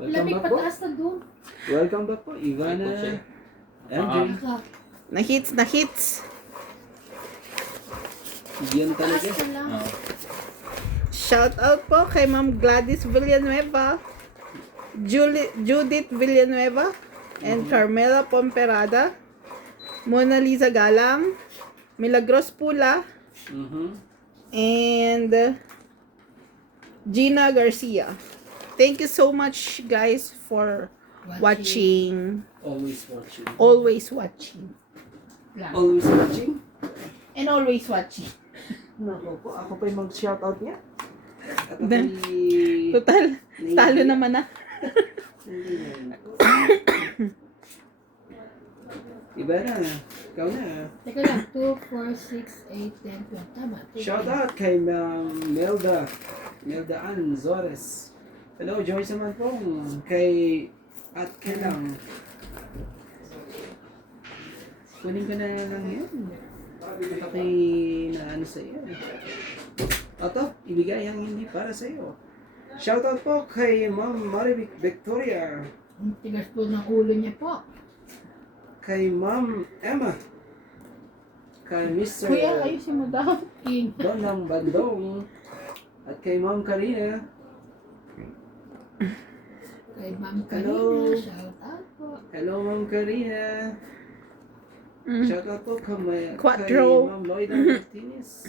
Welcome Lamig back po. pataas na doon. Welcome back po, Ivana. MJ. Na hits. Yan Taas talaga. ka lang. Shout out po kay Ma'am Gladys Villanueva, Judith Villanueva, and Carmela Pomperada, Mona Lisa Galang, Milagros Pula, and Gina Garcia. Thank you so much, guys, for watching. Always watching. Always watching. Always watching. And always watching. Nako po, ako pa yung mag-shoutout niya. At ako Then, Total, talo naman na. Hindi na. Iba na. Ikaw na. Teka lang, 2, 4, 6, 8, 10, 12. Tama. Shoutout kay Ma'am Melda Ann Zores. Hello, Joyce naman po. Kay at kailang. Kunin ko na lang yun. Paki na ano sa iyo. Ito, ibigay ang hindi para sa iyo. Shoutout po kay Ma'am Marivic Victoria. Ang tigas po ng ulo niya po. Kay Ma'am Emma. Kay Mr. Kuya, ayusin mo daw. King. Donang Bandong. At kay Ma'am Karina. Kay Ma'am Hello. Karina. Shout out po. Hello, Ma'am Karina. Shoutout po kay Quattro. Ma'am Lloyda Martinez.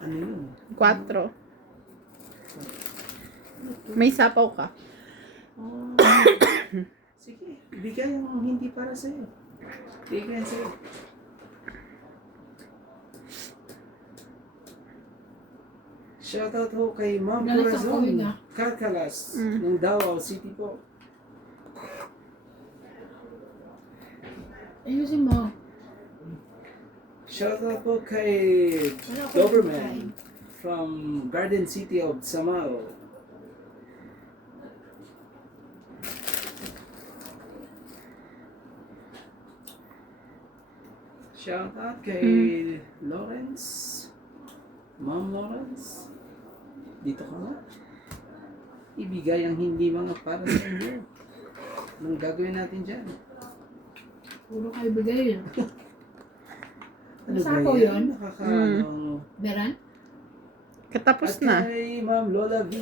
Ano yun? 4. May sapaw ka. Sige, bigay ang hindi para sa'yo. Bigay sa'yo. Shoutout po kay Ma'am Galis ako Corazon yun, ah. Calcalas ng Davao City po. Ayusin mo. Shoutout po kay Wala akong Doberman from Garden City of Samao. Shoutout kay Lawrence. Ma'am Lawrence. Dito ka nga. Ibigay ang hindi mga para sa inyo. Anong gagawin natin dyan? Puro kayo bigay yun. Ano ba Sapaw yan? yun? Nakakaano. Meron? Katapos At na. kay Ma'am Lola V.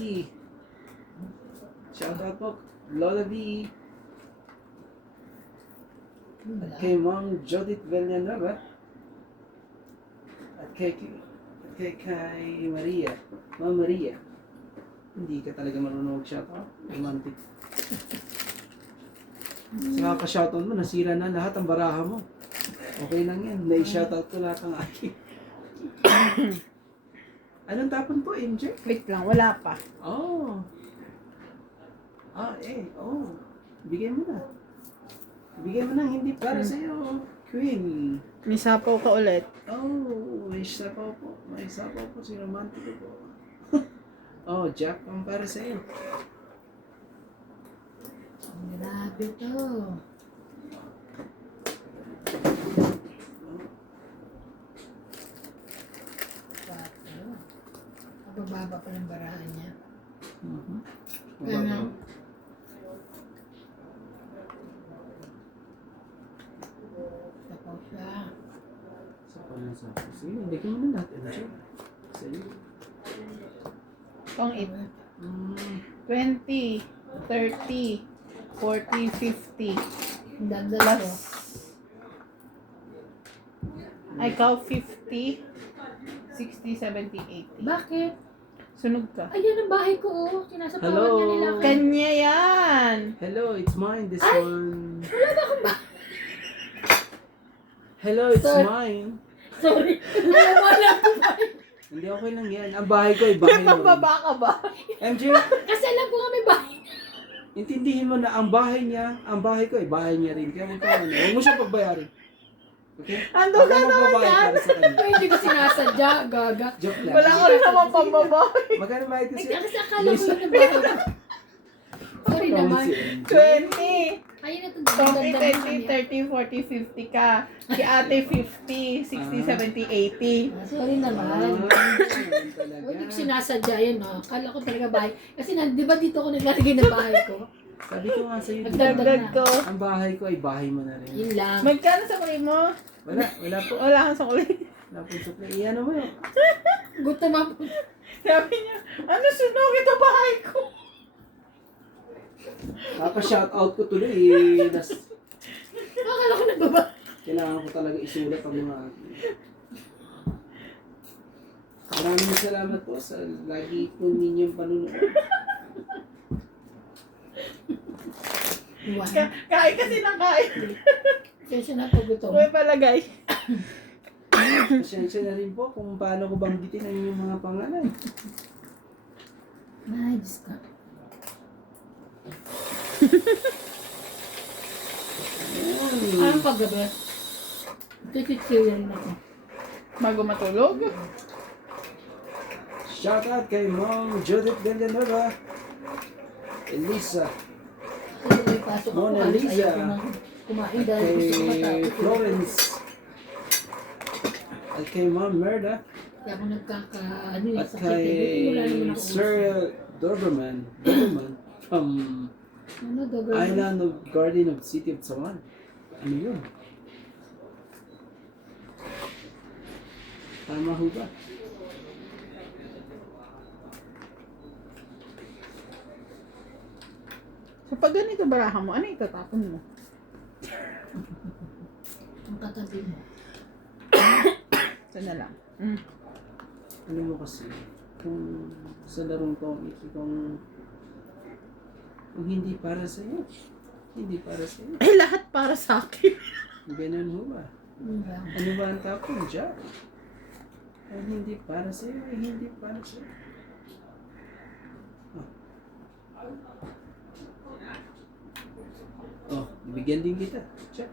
Shoutout po, Lola V. At kay Ma'am Judith Villanueva. At kay Maria. Ma'am Maria. Hindi ka talaga marunong mag-shoutout. Romantic. Sa kaka-shoutout mo, nasira na lahat ang baraha mo. Okay lang yan. Nai-shoutout ko lahat ang aking. Anong tapon po, MJ? Wait lang, wala pa. Oh. Oh. Bigay mo na. Bigay mo na, hindi para sa'yo. Queen. May sapaw ka ulit. Oh, may sapaw po. May sapaw po si Romantico po. Oh, Jack, ang para sa'yo. Grabe to. Mababa pa ng barahan niya. Ganun. Sapaw siya. Sapaw na sapaw. Sige, hindi ko muna natin, MJ. Sige. Pang 20, 30, 40, 50. Dagdag Plus, ko. ikaw 50, 60, 70, 80. Bakit? Sunog ka. Ayan ang bahay ko, oh. Sinasapawan Hello. niya nila ako. Kanya yan. Hello, it's mine, this one. Wala ba akong bahay? Hello, it's Sorry. mine. Sorry. Wala ko bahay. Hindi, okay lang yan. Ang bahay ko ay bahay mo rin. Pababa ka ba? MJ, Kasi alam ko nga may bahay. intindihin mo na ang bahay niya, ang bahay ko ay bahay niya rin. Kaya huwag mo siya pagbayarin. Okay? Ando Ako ka naman magbabayad yan. para sa kanya. Ay, hindi ko sinasadya, gaga. Joke lang. Wala ko rin naman pambabae. Magkano bayad Ay, kasi? kasi akala ko yun ang bahay. Sorry naman. 20, Ayun na ito. 20, Dagdag 20, 30, 40, 50 ka. Si ate 50, 60, 70, 80. Sorry naman. Ganun talaga. Hindi ko sinasadya yun, no? Akala ko talaga bahay. Kasi di ba dito ko naglalagay ng bahay ko? Sabi ko nga sa'yo, di ba? Dagdag ko. Ang bahay ko ay bahay mo na rin. Yun lang. Magkano sa kulay mo? Wala po. Wala kang sa kulay. Wala po supply. Iyan mo yun. Gutom ako. Sabi niya, ano sunog ito bahay ko? Papa-shoutout ko tuloy. Akala ko nagbaba. Kailangan ko talaga isulat ang mga... Maraming salamat po sa lagi po ninyong panunood. Iwan. Kain kasi ng kain. Kaya na po gutom. May palagay. Pasensya na rin po kung paano ko banggitin ang inyong mga pangalan. Ay, Diyos ka. Anong paggabi? Kikitiw rin ako. Bago matulog. Shoutout kay Mom Judith Villanueva, Elisa, Kasi may pasok ako. Mona Alis Lisa. ayaw ko nang kumain dahil gusto ko kay matapos. Florence, at kay Mom Merda, Kaya ako ano yung at sakit. Buti wala naman kay ako. Sir Doberman from Ano, Doberman? Island of Garden of City of Sawan. Ano yun? Tama ho ba? So pag ganito barahan mo, ano itatapon mo? Ang katabi mo. Ito na lang. Ano mo kasi, kung sa larong to, kung hindi para sa iyo, hindi para sa iyo. Eh, lahat para sa akin. Ganun ho ba? Yun lang. Ano ba ang tapon? Diyan. Ang hindi para sa iyo, hindi para sa iyo. Oh, bigyan din kita. Check.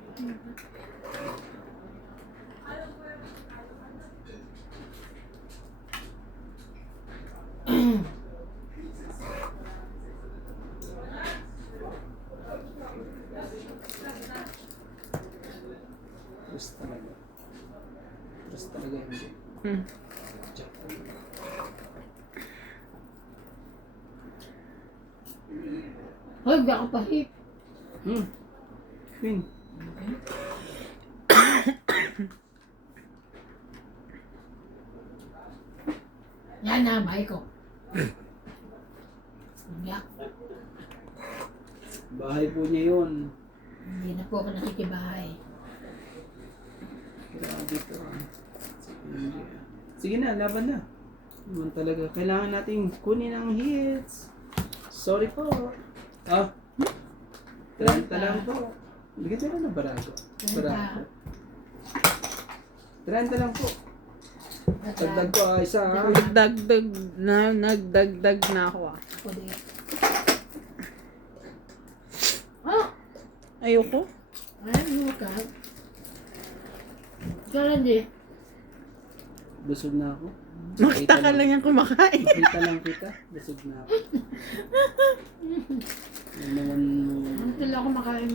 Terus talaga. Terus talaga hindi. Check. Hoy, hindi ako pahit. Queen. Yan na, may ko. Umiyak. Bahay po niya yun. Hindi na po ako nakikibahay. Grabe to. Sige na, laban na. Naman talaga. Kailangan nating kunin ang hits. Sorry po. 30 lang po. Bigyan mo na barago. Barago. 30 lang po. Dagdag ko isa. Nagdagdag na ako Ako din. Ayoko. Ay, mo ka. Kaya hindi. Busog na ako. Makita ka lang yung kumakain. Makita lang kita. Busog na ako. Yan naman. Hindi lang ako makain.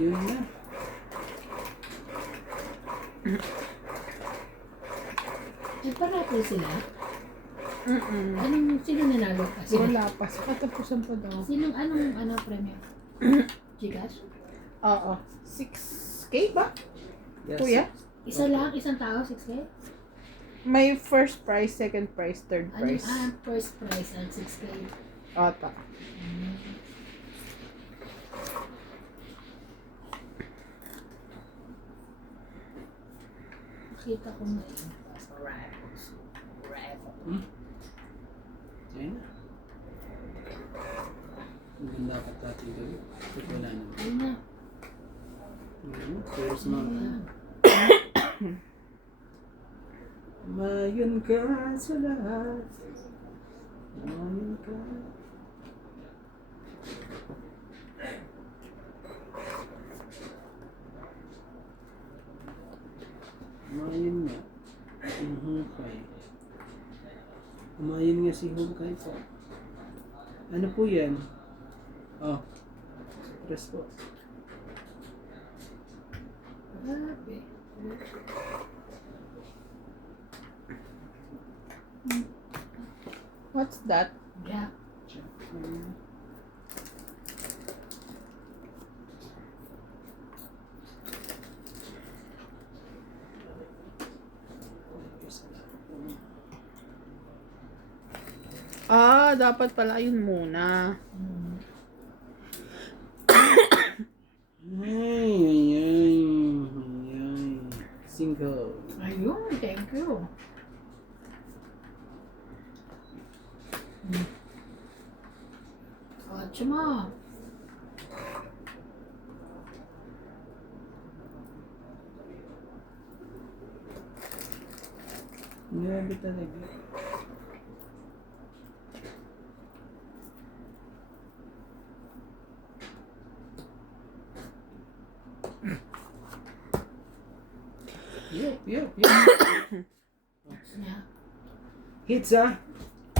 Yun na. Ay, parati sila. Mm-mm. Sino nanalo pa? Wala pa. Sa katapusan pa daw. Anong premium? Gcash? Oo. 6K ba? Yes. Kuya? Isa lang, isang tao, 6K? May first prize, second prize, third Ano, prize. first prize ang 6K. Ata. Nakita ko na yun. Sa Raffles. Ayun na. Ang dapat natin gawin. Ito wala naman. Ayun na. First month. Ayan. Mayon ka sa lahat. Mayon ka. Nursing home kayo po. Ano po yan? Oh. Press po. Grabe. What's that? Yeah. Check. Ah, dapat pala yun muna. Ay, ay, ay. Ay. Single. Ayun, thank you. Chuma. Grabe talaga. Yup. Yeah. Hits ah.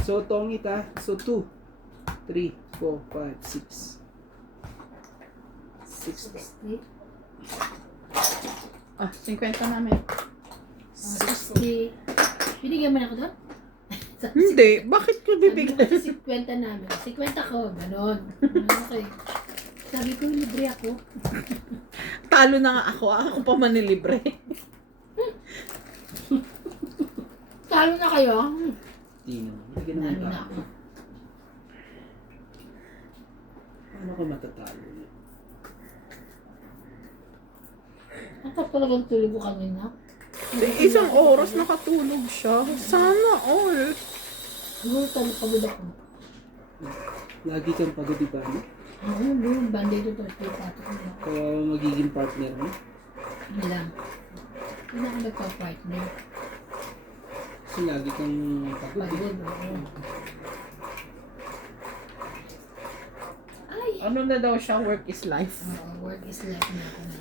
So, tongit ah. So, 2, 3, 4, 5, 6. 60. 60. Ah, 50 namin. 60. Binigyan mo na ako doon? Hindi, bakit ko bibigyan? Sabi mo kasi 50 namin. 50 ko, ganon. Okay. Sabi ko, libre ako. Talo na nga ako. Ako pa manilibre. Talo na kayo. Di naman. Bigyan naman Talo pa. na ako. Paano ka matatalo? Ang talagang tulog ko kanina. Isang oras nakatulog siya. Sana all. Siguro pagod ako. Lagi kang pagod, di ba? No? Oo, yung banda ito, pato ko lang. Kaya magiging partner mo. Hindi lang. Hindi na ako nagpa-partner. Kasi lagi kang pagod. eh. Pagod, oo. Ay! Ano na daw siya? Work is life. Work is life na ako na.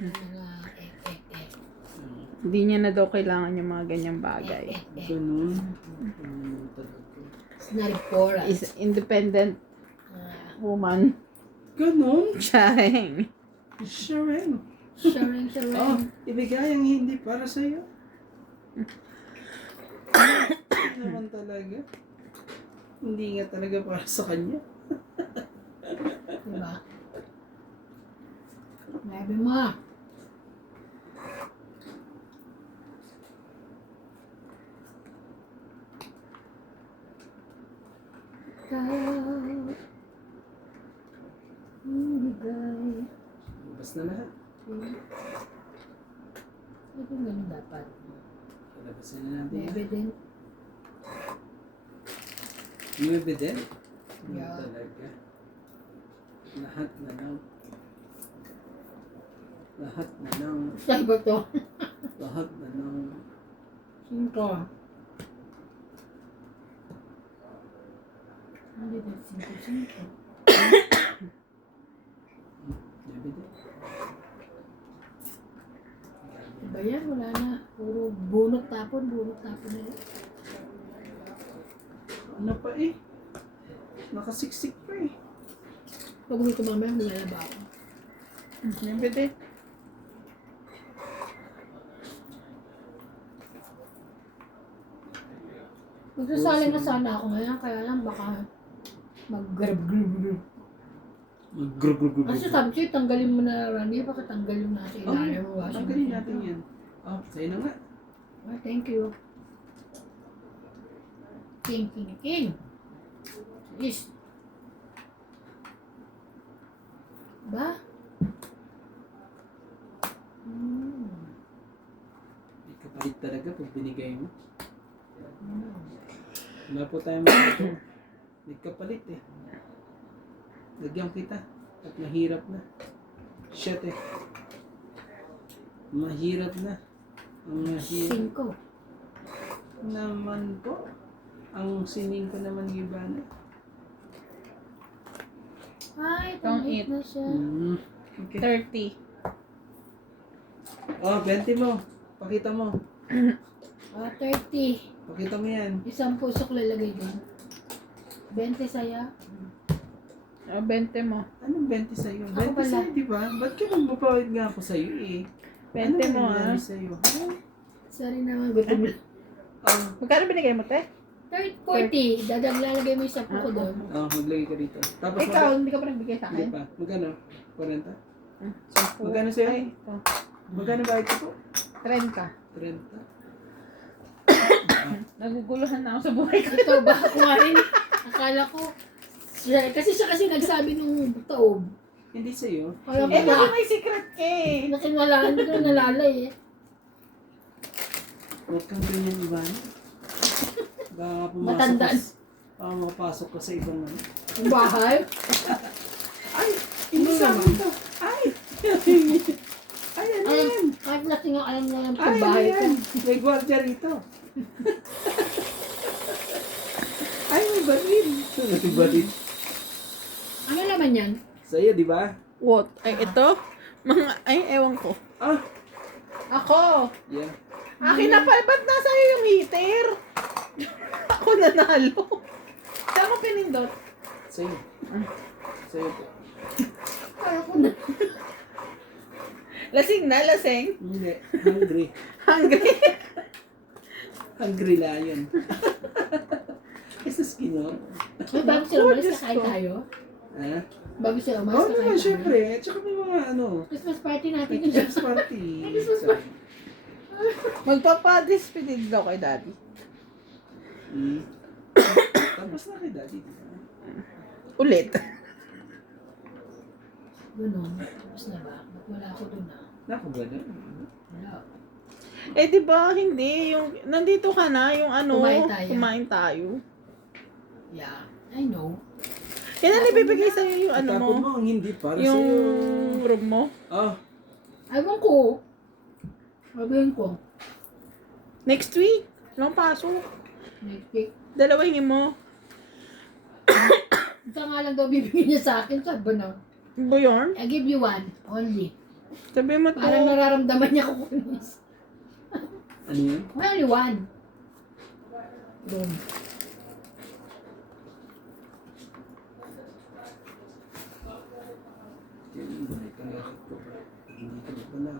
Mga Hindi niya na daw kailangan yung mga ganyang bagay. Ganun. Talaga. It's not for us. Is independent woman. Ganun? Charing. Sharing. Sharing. Oh, ibigay ang hindi para sa'yo. Hindi naman talaga. Hindi nga talaga para sa kanya. Diba? Sabi mo. Ibigay. Labas na lahat. Ito ganun dapat. Labasin na natin. May evident. May evident? Hindi Yeah. talaga. Lahat na lang. Lahat na lang. Saan ba to? Lahat na lang. 5. Hindi ba 5? Evident. Diba yan? Wala na. Puro bunot tapon na yan. Ano pa eh? Nakasiksik pa eh. Pag uwi ko mamaya, malalaba ako. Nabidi. Magsasali na sana ako ngayon, kaya lang baka mag-grab-grab. Mag-grub-grub-grub. Kasi sabi sa'yo, tanggalin mo na Randy, baka tanggalin mo na sa ilalim mo. Tanggalin natin yan. Oh, sa'yo na nga. Oh, thank you. King. Yes. Ba? May kapalit talaga pag binigay mo. Wala po tayo magkakato. May kapalit eh. Lagyan kita. At mahirap na. Shit eh. Mahirap na. Ang mahirap 5. naman po. Ang sining ko naman iba na. Ay, Itong tangit na siya. Okay. 30. Oh, 20 mo. Pakita mo. 30. Pakita mo yan. Isang pusok lalagay din. 20 saya. 20 mo. Anong 20 sa'yo? Ako 20 pala. sa'yo, di ba? Ba't ka magpapawid nga ako sa'yo eh? 20 mo, nangyari ah. sa'yo? Ha? Sorry naman, gutom lang. Oh, Magkano binigay mo, te? 40. Lalagay mo yung 10 ko doon. maglagay ka dito. Tapos Ikaw, hindi ka pa nagbigay sa Hindi akin? pa. Magkano? 40? 10. Magkano sa'yo? Ay, ito. Magkano bayad ko po? 30. 30. Naguguluhan na ako sa buhay ko. Ito, baka ko nga rin. Akala ko. Kasi siya nagsabi nung taob. Hindi sa'yo. Kaya Eh, mo baka na. may secret ka eh. Nakinala, hindi ko na nalalay eh. Huwag kang ganyan, Ivan. Baka pumasok Matandaan. Baka makapasok ka sa ibang ano. Ang bahay. Ay! Hindi sa akin to. Ay! Ay, ano Alam, yan? kahit natin nga alam na lang Ay, sa ano bahay ko. yan? May gwardiya rito. Ay, may baril. May baril. Ano naman yan? Sa'yo, di ba? What? Ay, ito? Ay, ewan ko. Ah! Ako! Yeah. Akin na pala, ba't nasa iyo yung heater? Ako nanalo. Saan ko pinindot? Sa'yo. Sa'yo po. Kaya ko na. Lasing na, lasing. Hindi. Hungry. Hungry. Hungry lion. Isa skin, Ay, bago sila umalis, Diyos kakain ko. tayo. Ha? Bago sila umalis, Oo kakain naman, tayo. syempre. Tsaka may mga ano. Christmas party natin. Christmas party. Christmas party. Magpapadispedid daw kay daddy. Hmm. Tapos na kay daddy. di ba? Ulit. Ganun. Tapos na ba? Ba't wala ako doon ah? Naku, gano'n. Wala. Eh, di ba hindi? Yung, nandito ka na, yung ano, Kumain tayo. tayo. Yeah, I know. Yan ang ibibigay sa'yo yung ano mo, Tapon mo ang hindi para yung sa'yo. room mo. Ah, Ewan ko. Sabihin ko. Next week, walang pasok. Next week. Dalawangin mo. Ito nga lang daw bibigyan niya sa akin. Sabi ba na? Ba yun? I give you one. Only. Sabi mo to. Parang nararamdaman niya kukunis. ano yun? Only one. Room. Yan, balik ka lang ito. Hindi ka na pala.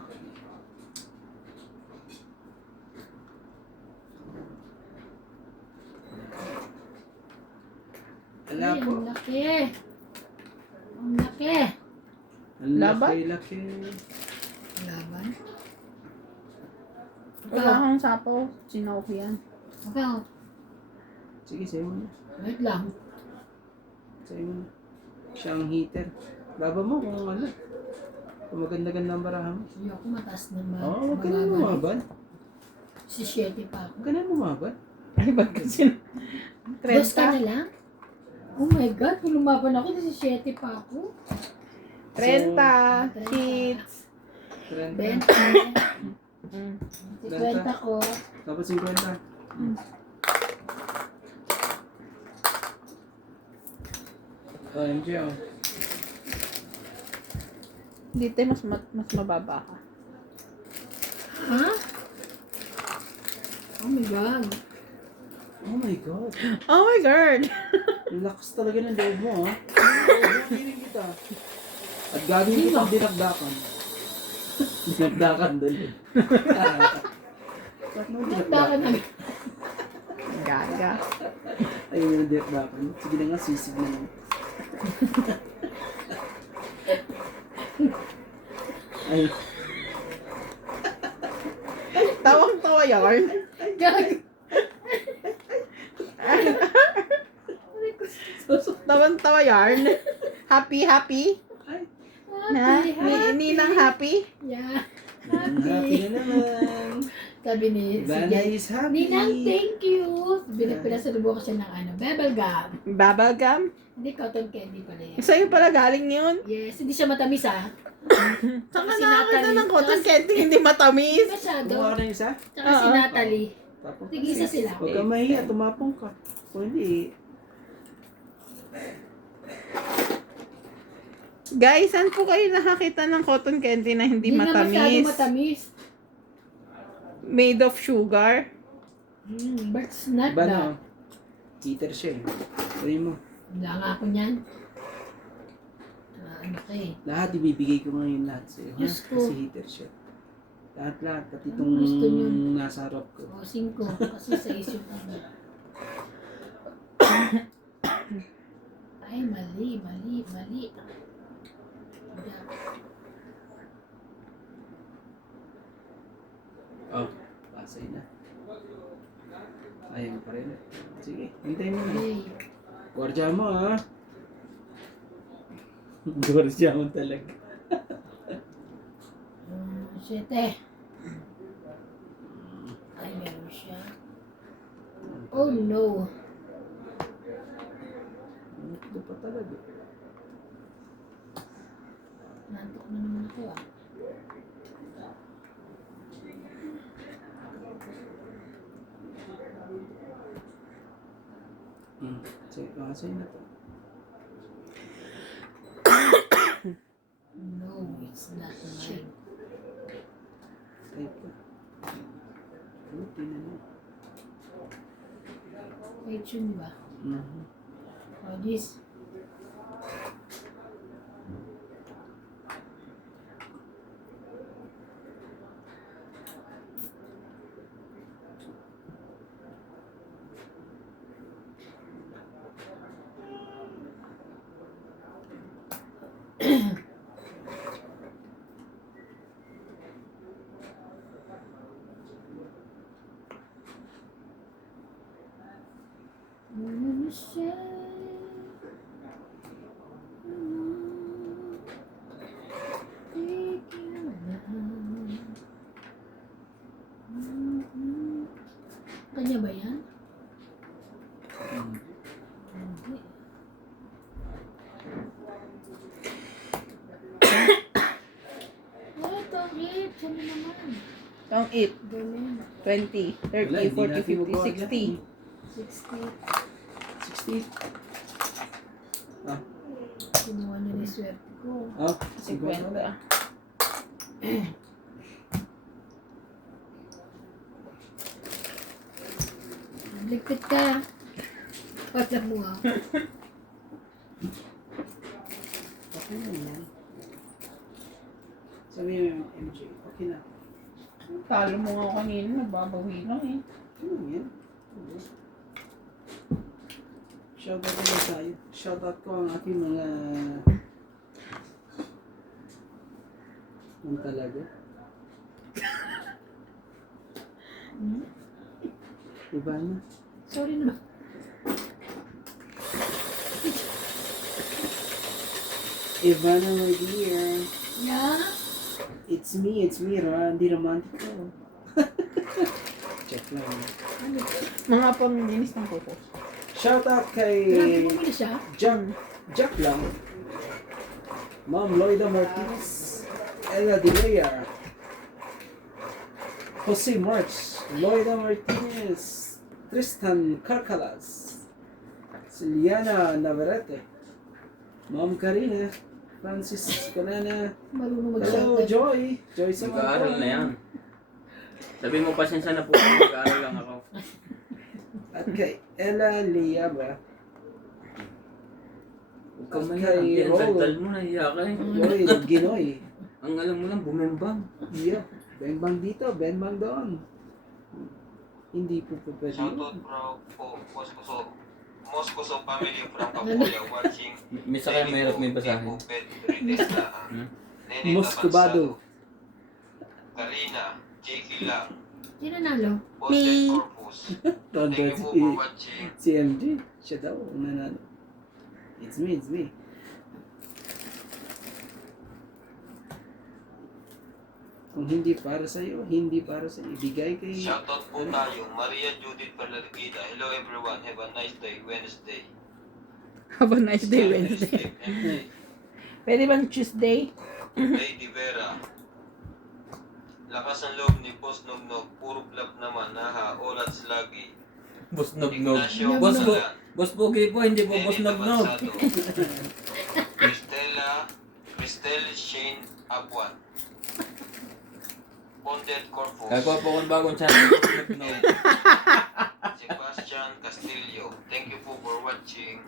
Ala Ay, po. ang laki. Ang laki. Ang Laban? laki-laki. Laban. Wala kang sapaw. Sinaw ko yan. Ikaw. Sige, sa'yo mo na. Wait lang. Sa'yo mo na. Siya ang heater. Baba mo kung ano. Kung maganda-ganda ang barahan mo. Hindi ako mataas na ba? Oo, huwag ka na lumabad. Si Shetty pa ako. Huwag ka na lumabad. Ay, ba't kasi? Dos ka 30? na lang? Oh my God, kung lumaban ako, si Shetty pa ako. 30. So, Hits. 30. 20. Mm. 50 ko. Tapos 50. Oh, MJ, oh. Dito mas mababa ka. Ha? Oh my God. Oh my God. Oh my God! Ang lakas talaga ng loob mo, ha? Huwag kita. At gagawin kitang dinakdakan. Dinakdakan dali. Ba't mo Nagdakan dinakdakan? agad. Gaga. Ayun yung dinakdakan. Sige na nga, sisig na lang. Ay, Tawang-tawa yarn. Gag. Tawang-tawa yarn. Happy, happy. ay. Ha? Happy, Ninang happy? Yeah. Happy Happy. na naman. Sabi ni Bana sige. is happy. Ninang, thank you. Pinasalubo ko siya ng ano, bubble gum. Bubble gum? Hindi, cotton candy pala yan. Sa'yo pala galing yun. Yes, hindi siya matamis ah. Saan ka Si nakakita Natalie. ng cotton Tsaka- candy hindi Hindi matamis? masyado. Kumuha ka ng isa? Tsaka si Oo. Natalie. Tapos. Tig-isa sila. Huwag kang mahiya, tumapong ka. Kung hindi, Guys, saan po kayo nakakita ng cotton candy na hindi Hindi na masyado matamis? matamis. Made of sugar? But it's not Iba that. na. Heater siya eh. Sabi mo, Wala nga ako niyan. Ano ka eh. lahat ibibigay ko ngayon lahat sa'yo. Ha? Diyos ko. Kasi heater siya. Lahat. Pati Ano itong gusto niyo? nasa harap ko. O, 5. Kasi sa isip ano. Ay, mali. Oh, pasay na. Ayaw pa rin. Sige, hintayin mo na. Okay. Gwardiya mo ha. Gwardiya mo talaga. 7. Ay, meron siya. Oh no. Ito pa talaga. Nantok na naman ako ah. Sige, pasay na to. No, it's not mine. Ay pa. Buti na na. Wait, yun ba? Mhm. Oh, this. Kanya ba yan? Hindi. Ito, hit. Saan naman? Ang 8, Galing. 20, Wala, 30, hindi 40, natin 50, magawa 60. 60. 60. Ah, Kinuha niya ni swerte ko. ah, 50. Ligpit ka. Wala mo ah. Okay na yan. Sabi mo yung MJ, okay na. Talo mo nga ako kanina, nagbabawi lang eh. Ano yan? Shoutout ko lang tayo. Shoutout ko ang ating mga... Ang talaga. Iba na. Sorry na. Ivana, my dear. Yeah? It's me, Randy Romantico. Check lang. Ano? Mga pamilinis ng kuko. Shoutout Grabe kay bumili siya. Jack lang. Ma'am Loida Martinez. Ella De Lear. Jose March. Loida Martinez. Tristan Carcalas. Celiana Navarrete. Ma'am Karina. Francis Canana. Marunong Hello, mag-shoutout. Joy. Joy sa Mag-aaral na yan. Sabi mo, pasensya na po, mag-aaral lang ako. At kay Ella Liaba. Huwag kang At mahirap kay yan, Rolo. daldal mo, nahiya ka eh. Joy Ginoy. Ang alam mo lang, bumembang. Yeah. Benbang dito, benbang doon. Hindi po po pwede. Shoutout bro po Moscoso family from Cambodia watching. Misa kayo mahirap may basahin. Moscovado. Karina, J.K. Lang, Sino nalo? Posted Corpus. Tonto Thank you po for watching. si MJ. Siya daw, ang nanalo. It's me. Kung hindi para sa'yo, hindi para sa'yo. Ibigay kay... Shoutout po tayo, Maria Judith Palargida. Hello everyone, have a nice day, Wednesday. Have a nice day, Wednesday. MJ, Pwede bang Tuesday? Lady Vera. Lakas ang loob ni Boss Nognog, puro flop naman, haha, olats lagi. Boss Nognog. Ignacio Boss po, Balan. Boss Pogi po, hindi po Boss Lenny Nognog. Tabansado. Cristela Shane Abuan. Ponded Corpus. Gagawa po akong bagong channel. No. Sebastian Castillo. Thank you po for watching.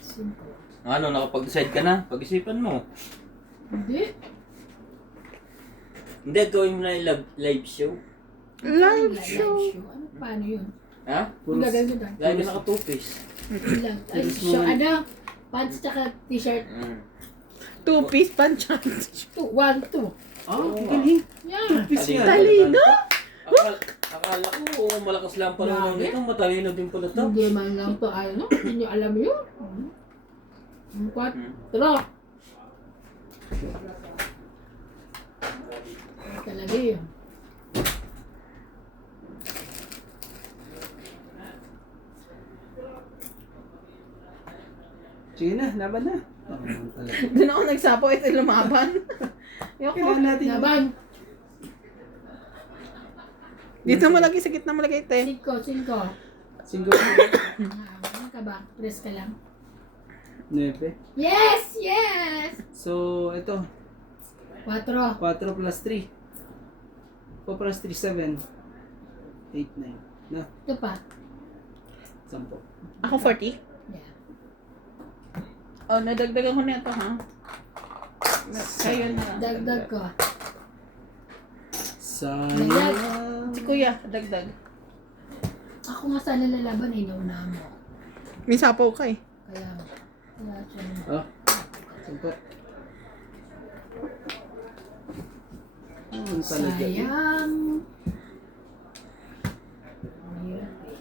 Simple. Ano, nakapag-decide ka na? Pag-isipan mo. Hindi. Hindi, gawin mo na yung live show. Live show. Ano, paano yun? Ha? Ang gagawin mo doon? Lagi ka naka-two-piece. Yun lang. Ay, Puros show, mo. ano? Pants tsaka t-shirt. Mm. 2-piece panchat. 2, 1, 2. Ah, galing. Yan. Piece yan. Talino? Akala ko, malakas lang pala Grabe. nung ito. Matalino din pala ito. Hindi man lang to, ano? Hindi nyo alam yun. 4. Talaga yun. Sige na, laban na. Talaga. Doon ako nagsapo, ito lumaban. Yoko. Kailangan natin yung... Laban. Dito mo lagi sa gitna mo lagi ito. 5, 5. Single Ano ka ba? Press ka lang. 9. Yes! Yes! So, ito. 4. 4 plus 3. 4 plus 3, 7. 8, 9. Na, Ito pa. 10. Ako 40. Yeah. Oh, nadagdagan ko na ito, ha? Kayo na. Dagdag ko. Sayang. Si Kuya, dagdag. Ako nga sana lalaban eh, nauna mo. May sapaw ka eh. Kaya, wala siya naman. Oh, 10. Talaga. Sayang. Mahirap eh.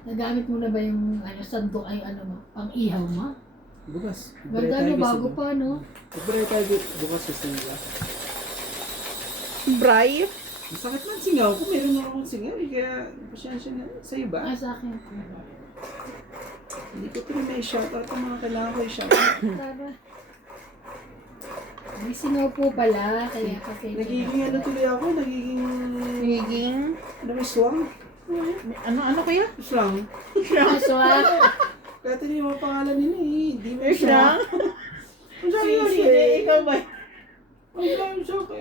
Nagamit mo na ba yung ano, sandok ay ano mo? Pang ihaw mo? Bukas. Ganda no, bago pa no? Pagpare tayo bukas sa singa. Bray. Masakit man singaw ko. Meron na akong singaw. Kaya pasyensya na. Sa'yo ba? Ah, sa akin. Hindi ko pero may shoutout ang mga kailangan ko i-shoutout. Tara. May singaw po pala, kaya kasi... Nagiging ano tuloy ako. Nagiging... Ano may swang? Ano Kuya? Swang. Aswak. Kaya ito yung mga pangalan nila eh. Hindi mo Siyang? Ang sabi mo Sige, siya. ikaw ba? Ang sabi siya ko.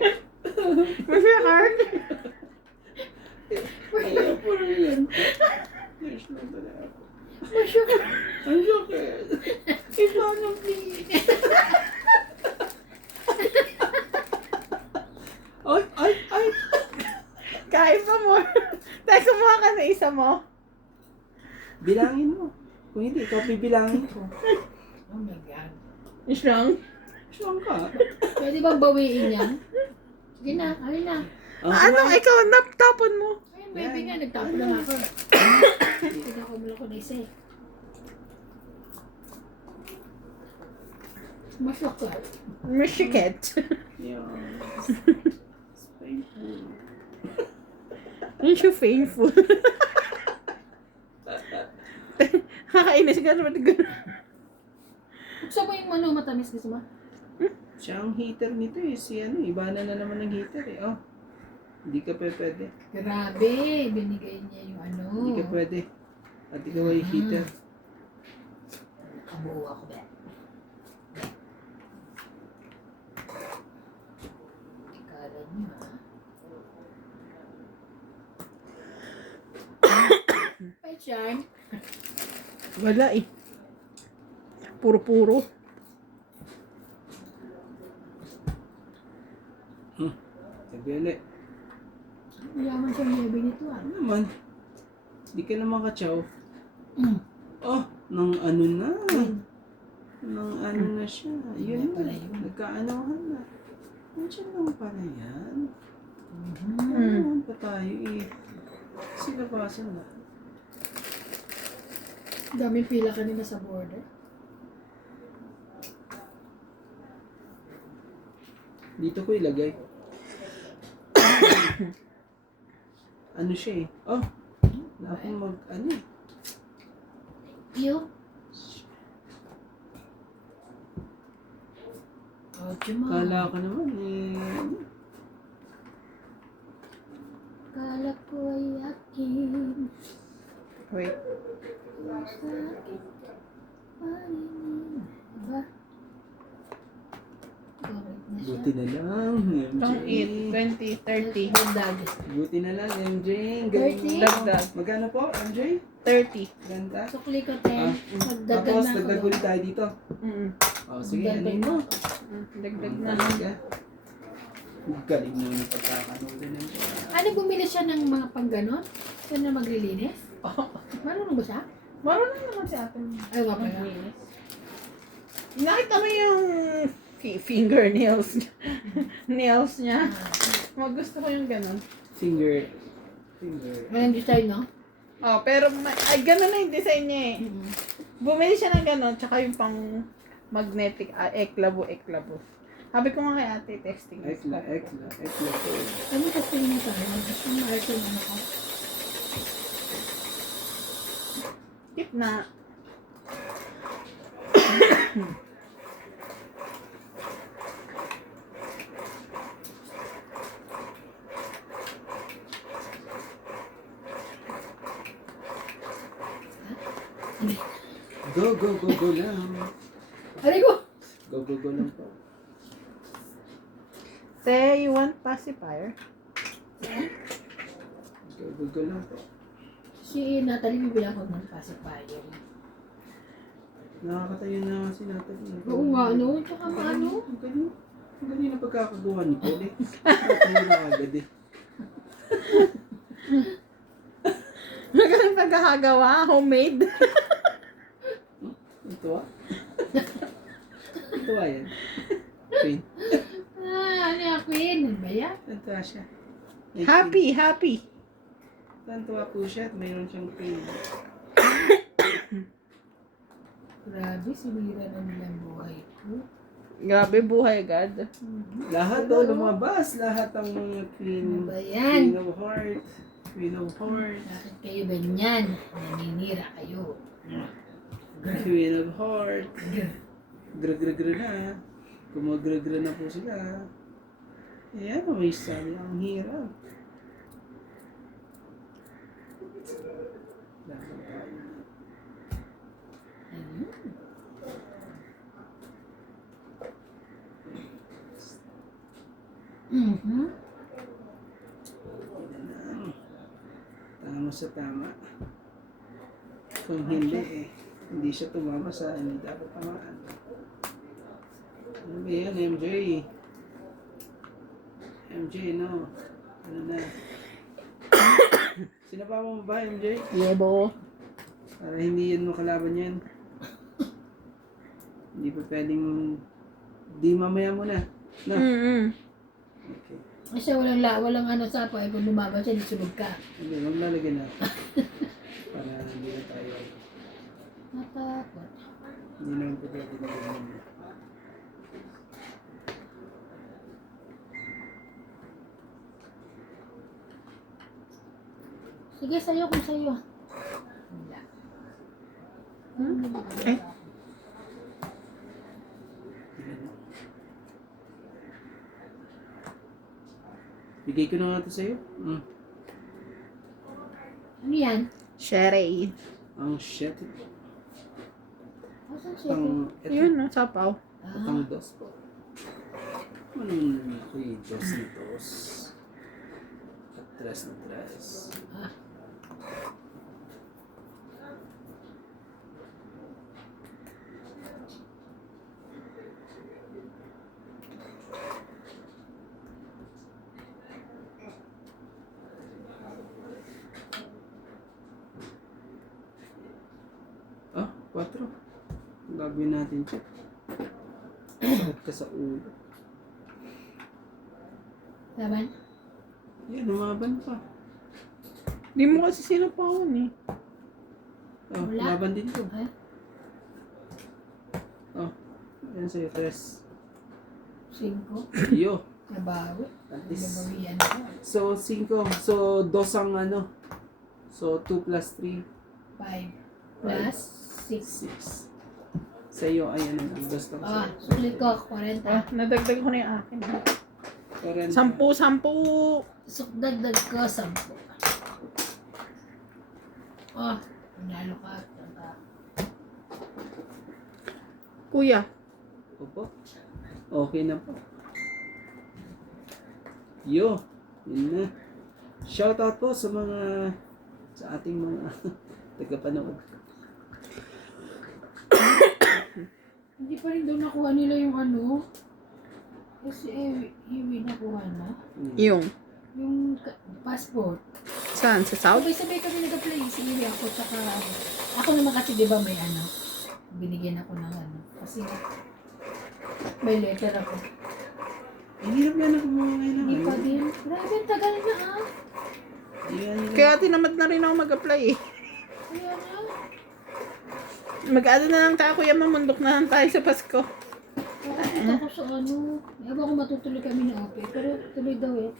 May fair card? Ayaw po rin yan. Yes, lang talaga ako. Masyok. Ang sakit. Iba ng please. Ay. Kain pa mo. Tayo kumuha ka na isa mo. Bilangin mo. Kung hindi, ikaw bibilangin ko. Oh my God. Siyang? Swang ka. Pwede bang bawiin yan? Sige na, alin na. Ano? Ikaw, naptapon mo. Ayun, baby nga, nagtapo na nga ako. Hindi ako mula ko na isa eh. Masyok ka. Mishiket. Yeah. It's painful. Yun siya painful. Kakainis ka naman. Gusto mo yung ano, matamis gusto mo? Siya ang heater nito eh. Si ano, iba na naman ng heater eh. Oh. Hindi ka pwede. Grabe, binigay niya yung ano. Hindi ka pwede. At ikaw ay heater. Kabuo ako ba? Ikala niyo ha? Ay, Charm. Wala eh. Puro-puro. Sabele. Yaman siya niyabi nito ah. Ano naman? Hindi ka naman katsaw. Mm. Oh, nang ano na. Nang ano na siya. Yun pala na. yun. Nagkaanohan na. Nandiyan lang pala yan. Mhm. Ano naman pa tayo eh. Silabasan na. Daming pila kanina sa border. Dito ko ilagay. Ano siya eh. Oh. Na akong ano eh. Iyo. Oh, Juma. Kala ka naman eh. sa akin. Parinig. Diba? Correct na siya. Buti na lang, Pang MJ. 8, 20, 30. Dagdag. Buti na lang, MJ. Ang 30? galing mo. Dagdag. Magkano po, MJ? 30. Ganda. Sukli ko 10. Magdagdag Tapos, na ako. dagdag ulit tayo dito. Mm. Oh, sige, Dagdag ano yun na mo? ako. Dagdag Ang na. talaga. Ang galing mo yung pagkakanood na MJ. Ano, bumili siya ng mga pang ganon? Siya na maglilinis? Marunong ba siya? Marunong naman si ate. Ay, nga pala. Nakita mo yung fingernails niya. Nails niya. Gusto ko yung ganun. Finger. Walang design, no? Oh, pero ay, ganun na yung design niya eh. Bumili siya ng ganun, tsaka yung pang magnetic, eklabo. Sabi ko nga kay ate, texting. Ekla po. Ano kasi yung tayo? Gusto mo ito yung ano ko? Tip na. Go lang. Aray ko! Go lang po. Say, you want pacifier? Go lang po. Si Natalie, bibila ko ng pacifier. Nakakatayo na kasi natin. Oo nga, no? Tsaka ano? Ang galing na pagkakagawa ni Paul eh. Nakakatayo na agad eh. Magaling pagkakagawa, homemade. Ang tuwa. Ang tuwa yan. Queen. Ano yung queen? Ano ba yan? Ang tuwa siya. May Happy. queen. Ang tuwa po siya at mayroon siyang queen. Grabe, sinira na nilang buhay ko. Grabe, buhay agad. Lahat daw lumabas. Lahat ang mga queen. Ano ba yan? Queen of Heart. Queen of Heart. Bakit kayo ganyan? Naninira kayo. Queen of Heart. Gra na. Kumagra na po sila. Ayan, may sabi ang hirap. Laban tayo. Ayun. Mhm. Tama sa tama. Kung hindi hindi siya tumama sa hindi dapat tamaan. Ano ba yan, MJ? MJ, no? Ano na? Sinapama mo ba, MJ? Yebo. Para hindi yan makalaban yan. Hindi pa pwedeng... Di mamaya mo na. No? Okay. Kasi walang ano sa pa, kung lumaban siya, nisunog ka. Hindi, maglalagyan na. Para hindi na tayo. Natakot. Hindi naman po pwede na ganyan. Sige, sa'yo kung sa'yo. Wala. Bigay ko na nga ito sa'yo. Ano yan? Sherry. Ang shit. Asan siya? Yun, no, sapaw. Pang dos po. Ano naman ako yung dos na dos? At tres na tres. Ah. Ah, 4. Gagawin natin ito. Sakit ka sa ulo. Laban? Yan, lumaban pa. Di mo kasi sinapawan eh. Oh, Wala. laban din to. Ha? Oh, yan sa'yo, tres. 5. Iyo. Nabawi. At least. Nabawian ko. So, 5. So, dos ang ano. So, 2 plus 3. 5 plus 6. 6. Sa iyo, ayan ang dos lang. Ah, sulit ko, 40. Nadagdag ko na yung akin. 40. 10. Dagdag ko, 10. Oh, nanalo ka. kuya. Opo. Okay na po. Yun na. Shoutout po sa ating mga tagapanood. Hindi pa rin daw nakuha nila yung ano. Kasi Iwi nakuha na. Yung, Passport. saan? Sa South? Sabay-sabay kami nag-apply. Si Iwi ako, tsaka ako naman kasi di ba may ano. Binigyan ako ng ano. Kasi may letter ako. Ang hirap yan ako mga ngayon. Hindi pa din. Grabe, ang tagal na ah. Kaya tinamad na rin ako mag-apply eh. Kaya na. Mag-ano na lang tayo, kuya, mamundok na lang tayo sa Pasko. Nakakita ko sa ano. Ewan ko matutuloy kami ni Ate. Pero tuloy daw eh.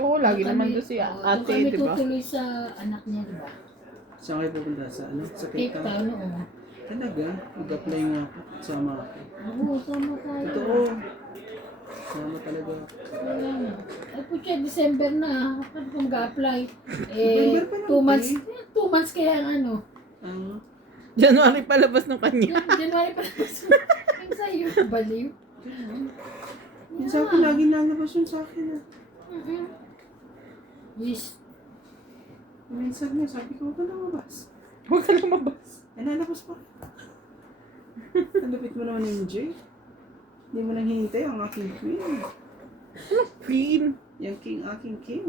Oo, lagi Doon naman kami- doon si oo, doon ate, kami di ba? tutuloy sa anak niya, di ba? Saan kayo pupunta? Sa ano? Sa Cape Cape Town? Town, oo. Talaga? Mag-apply nga ako. Sama ako. Oo, sama tayo. Totoo. Sama talaga ako. Kaya nga. Ay po siya, December na. Ano kung mag-apply? November pa lang, 2 months. eh. 2 months kaya ang ano. Ang January palabas ng kanya. January pa lang. Yung sa'yo, baliw. Yung sa akin, lagi nalabas yun sa akin. Mhm. Yes. Minsan nga, sabi ko, huwag ka lumabas. Huwag ka lumabas. Eh, nalabas pa. Ang lupit mo naman yung Jay. Hindi mo nang hinintay ang aking queen. Queen. Yung king, aking king.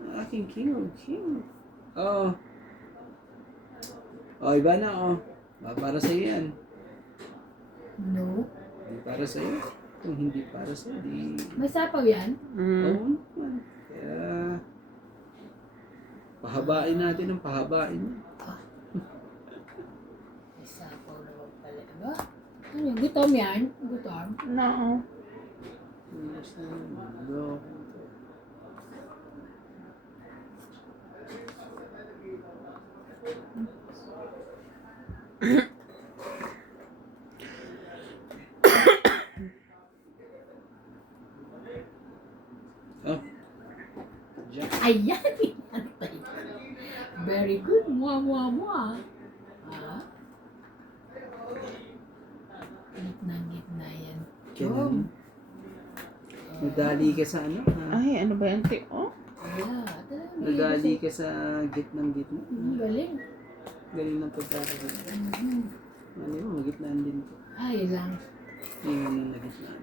Ang aking king of king. Oh. Oh, iba na, oh. Para sa'yo yan. No. Hindi para sa'yo. Kung hindi para sa'yo, di... May sapaw yan? Oo naman. Kaya... Pahabain natin ang pahabain. May sapaw naman pala. Diba? Ano yun? Gutom yan? Gutom? No. Basta naman. Oh. Diyan. Ayan! Inantay. Very good. Mua, mua, mua. Ah. Gitna yan. Kailan? Nadali ka sa ano? Ha? Ay, ano ba yan, te? Oh? Yeah. Talagang Nadali ka sa gitnang gitna. galing. Galing ng pagkakagitna. Mhm. Ano mo, magitnaan din ko. Ay lang. Hindi man lang nagitnaan.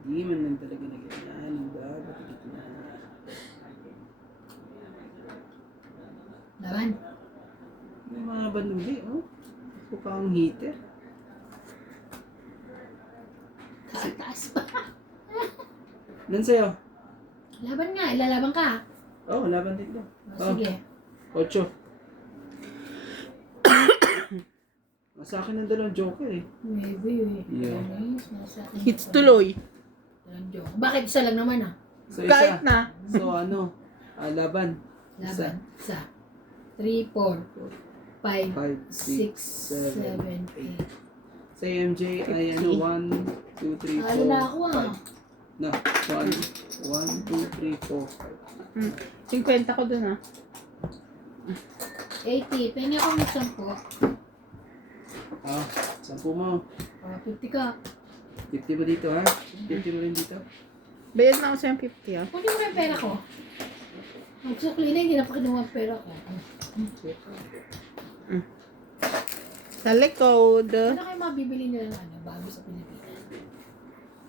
Hindi man lang talaga nagitnaan. Ang dapat nagitnaan. Laban. May mga banuli, oh. Ako pa ang heater. Taas pa. Nan sa'yo? Laban nga. Ilalaban ka. Oh, laban din ko. O, sige. 8. Sa akin ang dalawang joker eh. Maybe. Yeah. Hits tuloy. Dalawang joke. Bakit isa lang naman ah? So Kahit isa. na. So ano? Laban. Laban. Isa. 3, 4, 5, 5, 6, 7, 8. Sa MJ ay ano? 1, 2, 3, 4, Halo na ako ah. 5. No, 1, 2, 3, 4, 5. 50 ko dun ah. 80. Pengi ako ng 10. Ah, 10 mo. 50 ka. 50 mo dito ha? 50 mo rin dito. Bayad na ako sa 50 ah. Kunin mo na yung pera ko. Magsukli na, hindi na pa kinuha ang pera ko. Sa likod. Ano kayo mabibili nila ng ano, bago sa Pilipinas?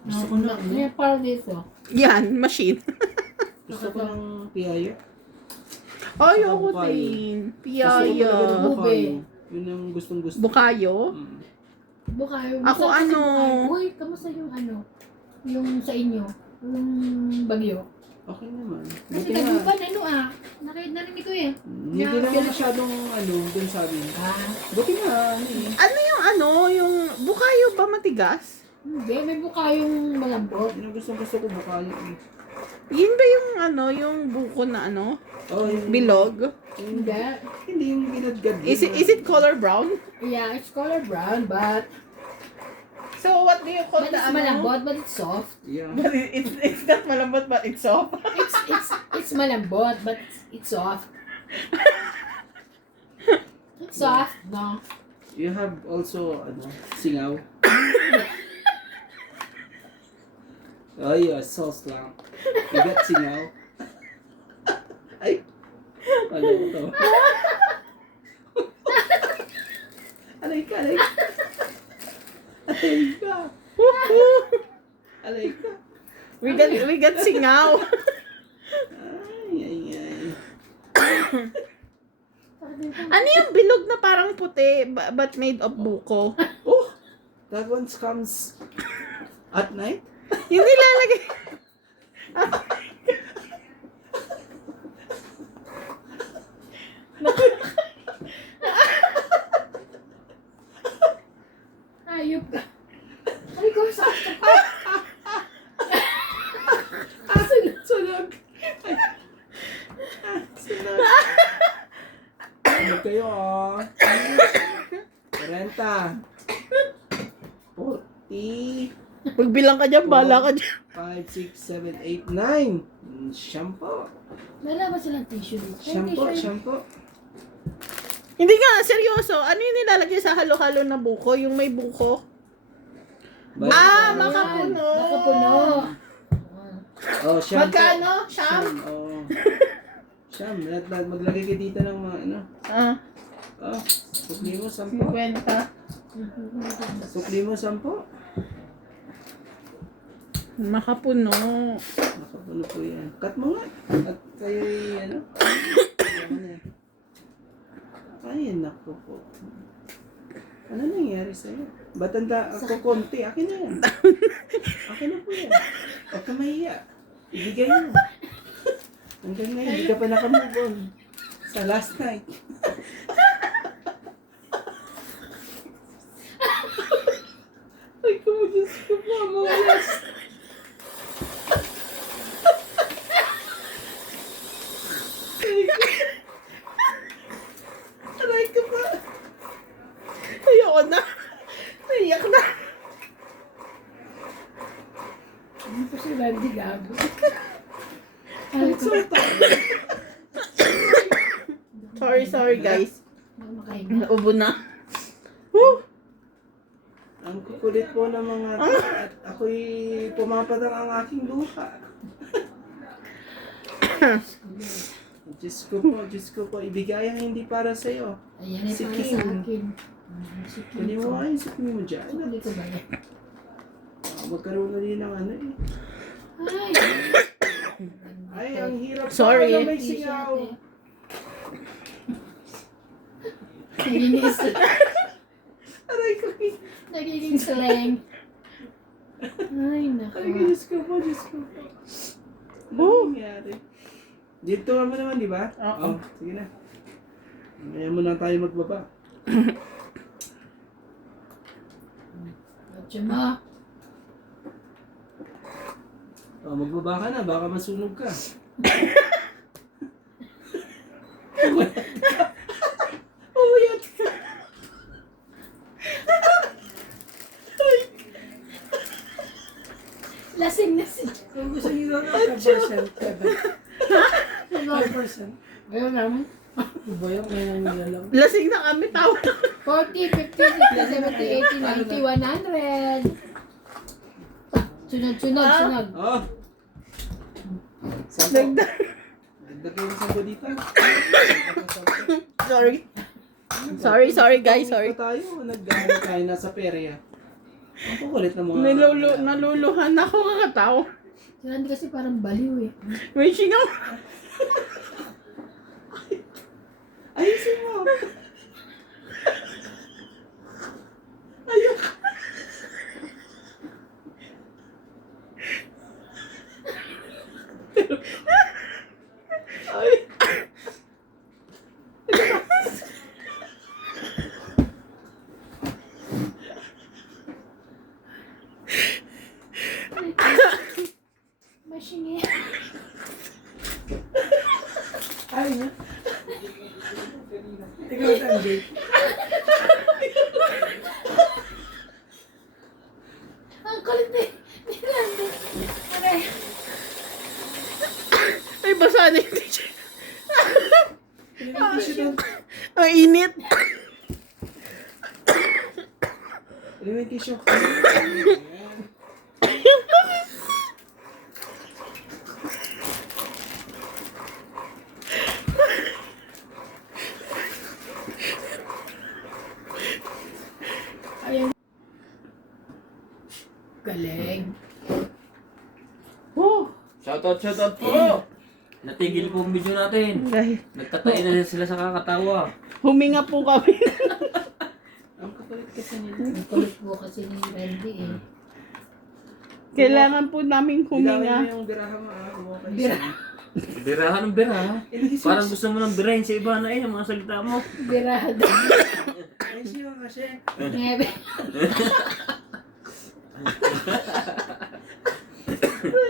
Gusto ko na, May para dito. Yan, machine. Gusto ko ng piyayo. Ay, Gusto ko ako bukayo. din. Gusto ko Piyaya. talaga ng Bube. bukayo. Yun ang gustong gusto. Bukayo? Bukayo. Ako Masarap kasi ano? bukayo. Uy, kamusta yung ano? Yung sa inyo? Yung bagyo? Okay naman. Kasi Buti nga. tagupan, ano ah. Narinig ko eh. Hindi naman masyadong ano, dun sa amin. Ah, Buti nga, ano eh. Ano yung bukayo ba matigas? hindi. May bukayong malambot. Yun ang gusto ko bukayo eh. Yun ba yung yung buko na ano? Oh, yung Bilog? Yung, Hindi. hindi yung ginadgad. Is it color brown? Yeah, it's color brown, but So what do you call the it's malambot, but it's soft. Yeah. But it's not malambot but it's soft. It's malambot, but it's soft. It's soft, no? You have also, singaw. Oh, yeah, sauce lang. You got singaw. Ay! Ano to? Alay ka, alay ka. Alay ka. Alay ka. We got singaw. Ay, ay, ay. Ano yung bilog na parang puti but made of buko? Oh! That one comes at night? Yung nilalagay. Ayop ka. Ay, ko sa Sunog! Sunog! Ano kayo, 40. 40. Magbilang ka dyan, bala ka dyan. 5, 6, 7, 8, 9. Shampoo. Wala ba silang tissue dito? Ay, Shampoo, tissue. shampoo. Hindi nga, seryoso. Ano yung nilalagay sa halo-halo na buko? Yung may buko? Makapuno. Makapuno. Oh, shampoo. Magkano? Siyam? Oh. Siyam. Maglagay ka dito ng mga Ah, Oh, sukli mo, 10. 50. Sukli mo, 10. Makapuno. Nakapuno po yan. Cut mo nga. At kayo Ay, naku po. Ano nangyari sa'yo? Ba't ako konti? Akin na yan. Akin na po yan. Huwag ka mahiya. Ibigay mo. Hanggang ngayon, hindi ka pa nakamove on. Sa last night. Ay, kumudis ko pa mga last. Aray ka pa. Ayoko na. Naiyak na. Ano po si Randy gago? Sorry guys. Makahinga. Ubo na. Woo! Ang kukulit po ng mga at ako'y pumapatang ang aking luha. Diyos ko po, ibigay ang hindi para sa'yo. Ayan ay Si para King. sa akin. Si Kunin King. mo nga yung sukli mo dyan. Hindi ko ba yan? Magkaroon na rin ng Ay. Ay, ang hirap Sorry. pa na may singaw. Nagiging, Aray ko. nagiging slang. Ay, naku. Ay, Diyos ko po. Ano nangyari? Dito mo naman, di ba? Oo. Oh, sige na. Ngayon muna tayo magbaba. Chama. Oh, magbaba ka na, baka masunog ka. Umuyat ka. Lasing na si. Kung gusto niyo na 5%, 5%. Ayun naman. Iba yung ngayon nila lang. Lasing na kami, tawa na. 40, 50, 60, 70, 80, 90, 100. Sunod. Oh. Sampo. Dagdag. Dagdag yung sampo dito. Sorry guys, sorry. Pa tayo, nagdahil tayo nasa perya. Ang kukulit ng mga... Naluluhan ako kakatawa. Si Randy kasi parang baliw eh. May singaw. Ayusin mo. Ayun. Ay. Masingi. Ay, na. Ikaw Sanjay. Ang kulit ni Randy. Aray. Ay, basa na yung t-shirt. Tissue doon. Ang init. Elementary shock. Ayun. Galing. Shoutout po! Natigil po ang video natin. Dahil Nagtatain na sila sa kakatawa. huminga po kami. Ang kapalit kasi nila. Ang kulit po kasi ni Randy eh. Kailangan po namin Bilawin mo huminga. yung biraha mo ah. Kumuha ka Bira. isa. Birahan ng biraha. Ilagay Parang gusto mo ng birahin sa iba na eh, ang mga salita mo. Birada. Ay, siya kasi. Ngebe.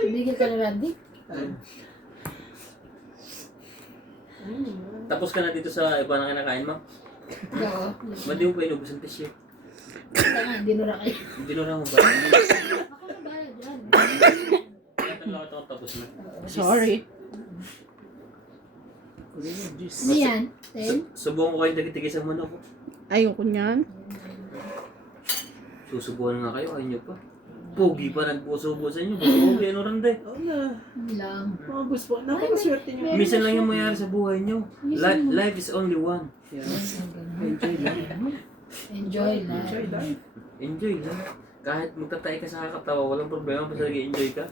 Bigil ka na Randy? Tapos ka na dito sa iba na kinakain mo. Oo. Ba't di mo pa inubos ang tissue? Basta nga, dinura kayo. Hindi na mo ba? Ako na bayad dyan. Kaya talaga ito tapos na. Sorry. Kunin yung juice. Ano yan? Ten? Subukan ko kayong tagi-tigi sa manok. Ayoko niyan. Susubukan nga kayo, ayaw nyo pa. Pogi pa nagpusubo sa inyo. Pogi, ano rin de. Oo na. Lang. Mga gusto. Napakaswerte niyo. Minsan lang yung mayari sa buhay nyo. Life is only one. Yeah. Enjoy lang. Enjoy Enjoy life. lang. Enjoy lang. Kahit magtatay ka sa kakatawa, walang problema basta nag-enjoy ka.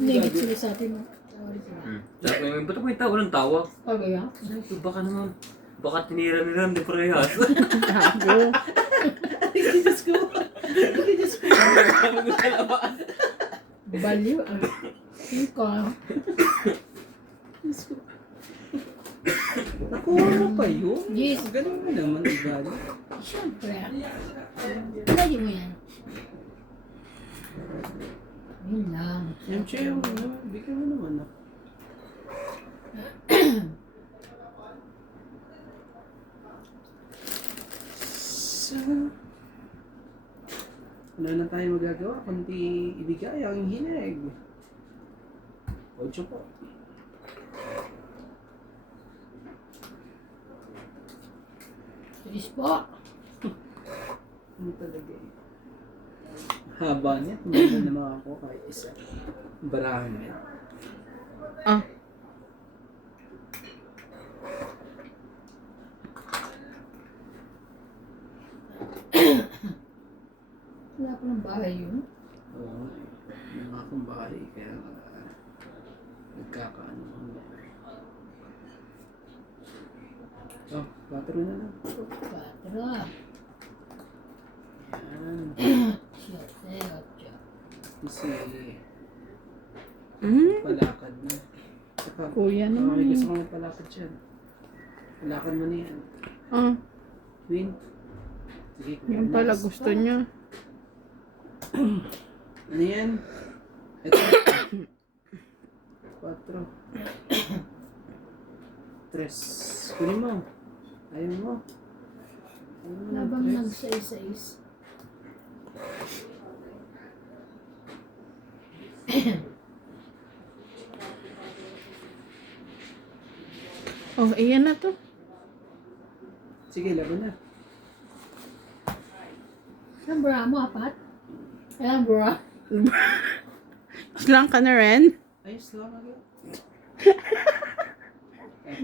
Negit sila sa atin. No? Sorry sila. Sabi mo, ba't ako may tawa ng tawa? Okay ah. Sabi, baka naman, baka tinira nila hindi parehas. Gago. Diyos ko. Diyos ko. Sabi ko sa labas. Baliw ah. Ikaw. Diyos ko. Nakuha mo pa yun? Yes. Ganun mo naman, diba? Siyempre ah. Lagi mo yan. Yun lang. Yung chair mo, bigyan mo naman ah. So, wala na tayo magagawa, kundi ibigay ang hinig. 8 po. Please po. Ano talaga eh. Haba niya, tumanda na mga ako kahit isa. Barahan niya. Ah. Wala pa ng bahay yun. Oo, yung akong bahay, kaya nagkakaano ako. Oh, battery na lang. Patro. Yan. Shit. Serotyo. Kasi Hmm? palakad na. Saka, Kuya naman may eh. gusto kong palakad dyan. Palakad mo na yan. Ah, Win. Sige, yun pala next. gusto niya. Ano yan? Ito. 4. 3. Kunin mo. Ayaw mo. Ayaw mo ng Habang tres. nagsais-sais. Oh, iyan na to. Sige, laban na. Ilang bra mo, apat? Ilang bra? Lang ka na rin. Ayos lang agad.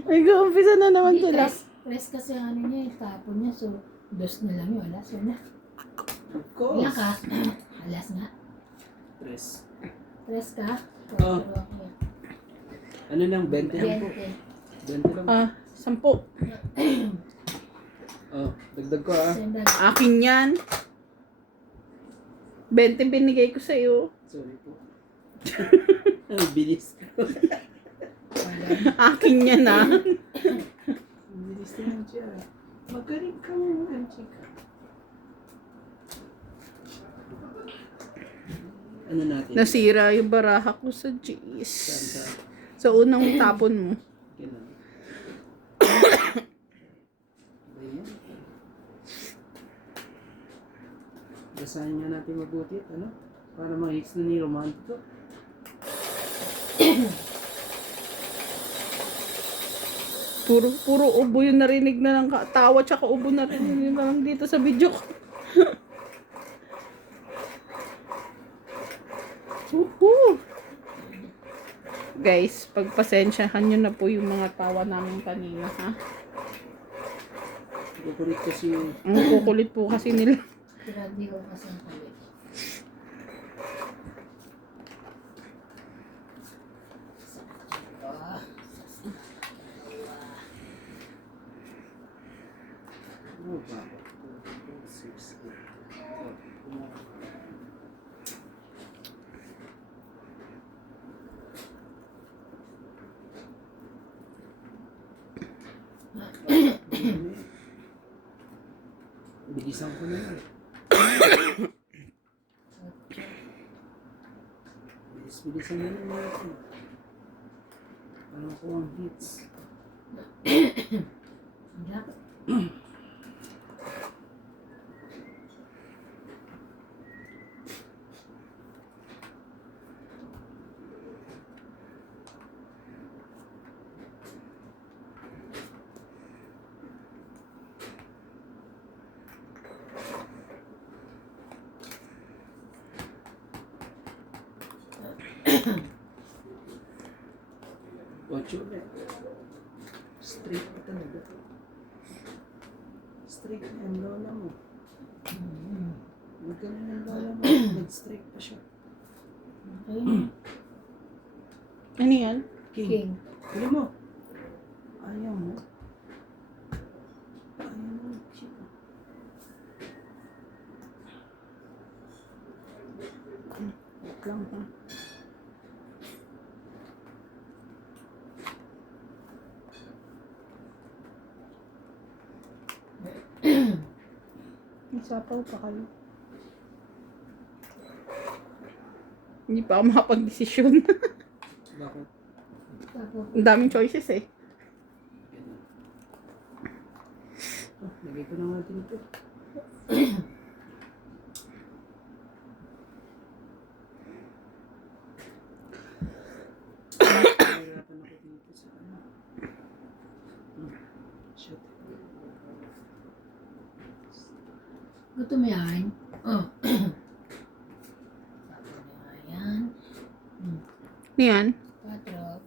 Ay, umpisa na naman to lang. Press kasi ang ano niya, tapon niya. So, dos na lang yun. Alas yun na. Of Ilan course. ka? Alas nga. 3. Press ka? Oh. Ano lang, 20 lang po. 20 lang. Ah, 10. Oh, dagdag ko ah. Akin yan. 20 binigay ko sa'yo. Sorry po. Ang bilis. Akin yan ah. Ang bilis naman siya. Magaling ka mo, chika. Ano natin? Nasira yung baraha ko sa jeez. Saan? Sa unang tapon mo. Ganun. Ayan. Basahin nga natin mabuti, ano? Para ma-hits na ni Romanto. Puro ubo yung narinig na lang tawa tsaka ubo narinig na lang dito sa video ko. Woohoo! Guys, pagpasensyahan nyo na po yung mga tawa namin kanina, ha? Kukulit kasi yung Ang kukulit po kasi nila. Grabe ko kasi ang kulit. oh, bakit? 6, 8. Bilisan ko na yun. Bilisan na yun natin. Parang ako ang hits. Hirap. Ocho ulit. Straight pa talaga. Straight na yung lola mo. Huwag ka na yung lola mo. Nag-straight pa siya. Okay. Ano yan? King. King. Pili mo. Ayaw mo. Ayaw mo. Shit. Wait lang ha. Isapaw pa kayo. Hindi pa ako makapag-desisyon. Bakit? Tapos, Ang daming choices eh. Oh, lagay ko na natin ito. Nahirapan ako dito sa ano. Shit. gusto mo yan? Oh. Tapos na yan. Ano yan? 4.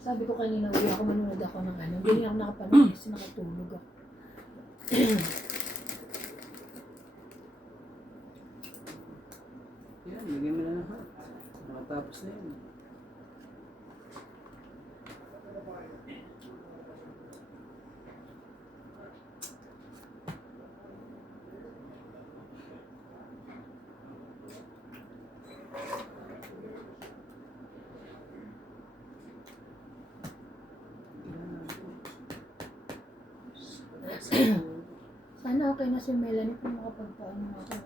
Sabi ko kanina, uwi ako, manood ako ng ano. Hindi ako nakapanood kasi nakatulog ako. Yan, lagyan mo na lahat. Nakatapos na yan. Sana okay na si Melanie kung makapagpaano ako.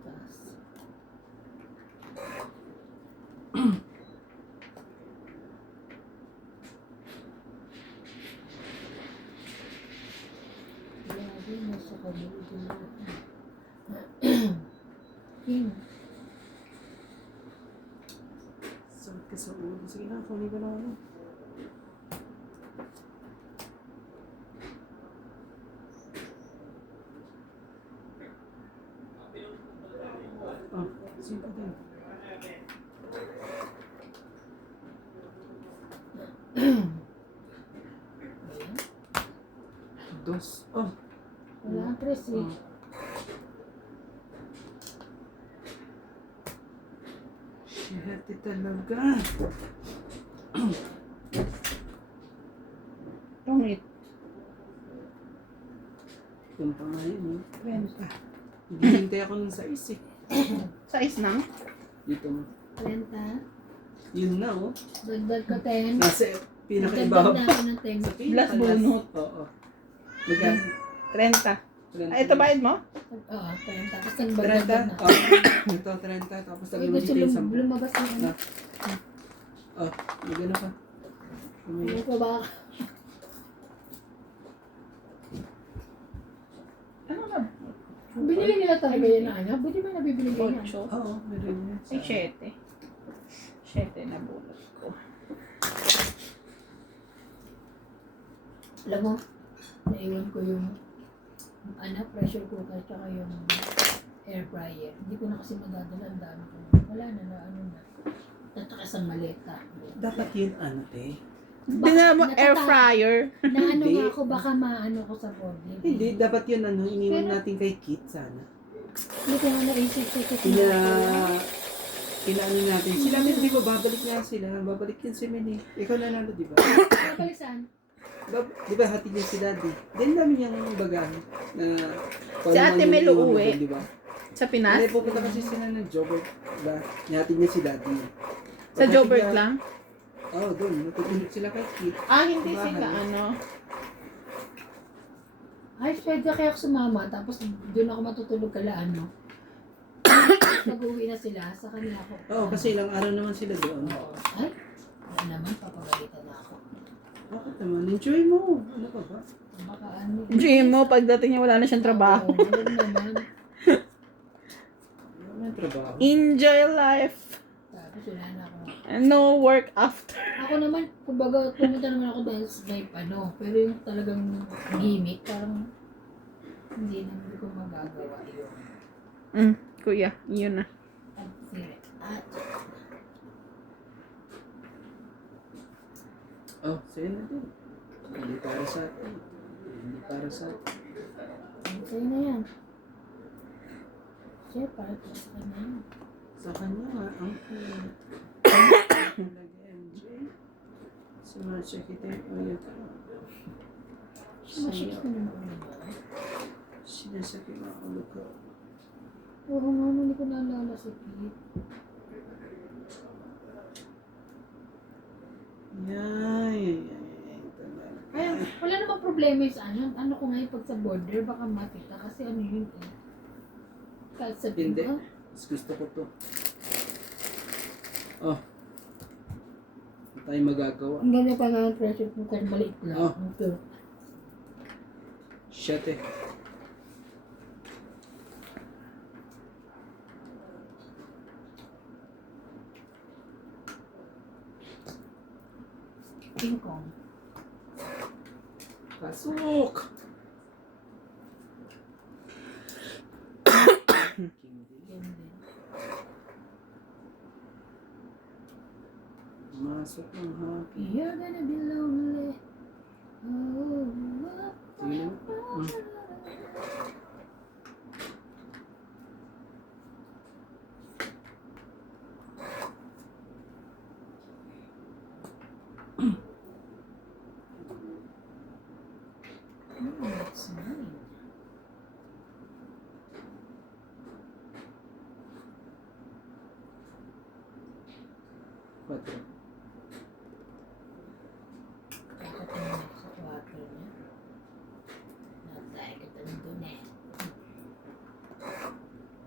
Taas. Grabe, nasa kabilo din ako. King. Sakit ka sa ulo. Sige na, kunin ko na ano. Ah, sige din. Dos. Oh. Wala ang press eh. Shit, talaga. Pangit. Kung pa nga yun, eh. 20. Hinihintay ako ng 6 eh. Size ng? Dito mo. 30. Yun na, oh. Dagdag ko 10. Nasa Dagdag pinakaibabaw. na ako ng 10. Sa Plus bunot. Oo. Magkano? 30. Ay, ito bayad mo? Oo, 30. Tapos nagbagdag 30? na. Oh. Ito, 30. Tapos Ay, lagyan mo gusto dito yung 10. lumabas na ano. Oh, magano ka. Ano pa ba? Ano na? Binili nila talaga yan na ano? Buti ba nabibili ko yan? 8. Oo, meron yun. Ay, 7. 7 na bunot ko. Alam mo, naiwan ko yung pressure cooker tsaka yung air fryer. Hindi ko na kasi madadala. Ang dami ko. Wala na ano na. Tatakas ang maleta. Dapat yun, ano, te? Binala mo air fryer. Na ano Hindi. nga ako, baka maano ko sa body. Hindi, dapat yun, ano, iniwan Pero- natin kay Kit, sana. Hindi ko nga naisip ko kasi. Inaano natin. Sila, Mel, di ba, babalik nga sila. Babalik yun si Mel, eh. Ikaw nanalo, di ba? Kapalisan. Di ba, hatid niya si Daddy. Then, dami niyang bagahe na... Si Ate Mel uuwi. Di ba? Sa Pinas? Hindi, pupunta kasi sila ng Jobert. Diba? Nihatid niya si Daddy. Sa Paghatid Jobert niya- lang? Oo, doon. Natutulog sila kay Kit. Ah, hindi Bahay. sila ano. Ay, pwede kaya ako sumama. Tapos doon ako matutulog kala ano. Pag-uwi na sila, sa kanila ako. Oo, kasi ilang araw naman sila doon. Ay, wala naman, papagalitan na ako. Bakit naman? Enjoy mo. Ano ka ba? Baka ano. Dream mo, pagdating niya wala na siyang trabaho. Oo, wala naman. Wala may trabaho. Enjoy life. Tapos wala na ako. No work after. Ako naman, kumbaga, pumunta naman ako dahil sa may ano. Pero yung talagang gimmick, parang hindi ko magagawa yun. Kuya, yun na. At Oh, sa'yo na din. Hindi para sa atin. Hindi para sa atin. sa'yo na yan. Siya, para sa kanya yan. Sa kanya nga, ang nag-MJ. Sumasya kita yung ulit. Masakit ko naman ba? Sinasakit ang ulo ko. Oo nga, hindi ko naalala si Pete. Yay. Ay, wala namang problema yung sa ano. Ano ko ngayon pag sa border, baka makita. Kasi ano yun eh. Kahit sabihin Hindi. ko, Mas gusto ko to. Oh. Hindi tayo magagawa. ang ganda pa nga ang pressure cooker, maliit lang. Oh. Ito. Shit eh. King Kong. Pasok! Yan din. Masok ng happy. You're gonna be lonely. Oh, Sige na. that's mine. Quatro. Kakatingin ako sa kwarto niya. Natay kita nandun eh.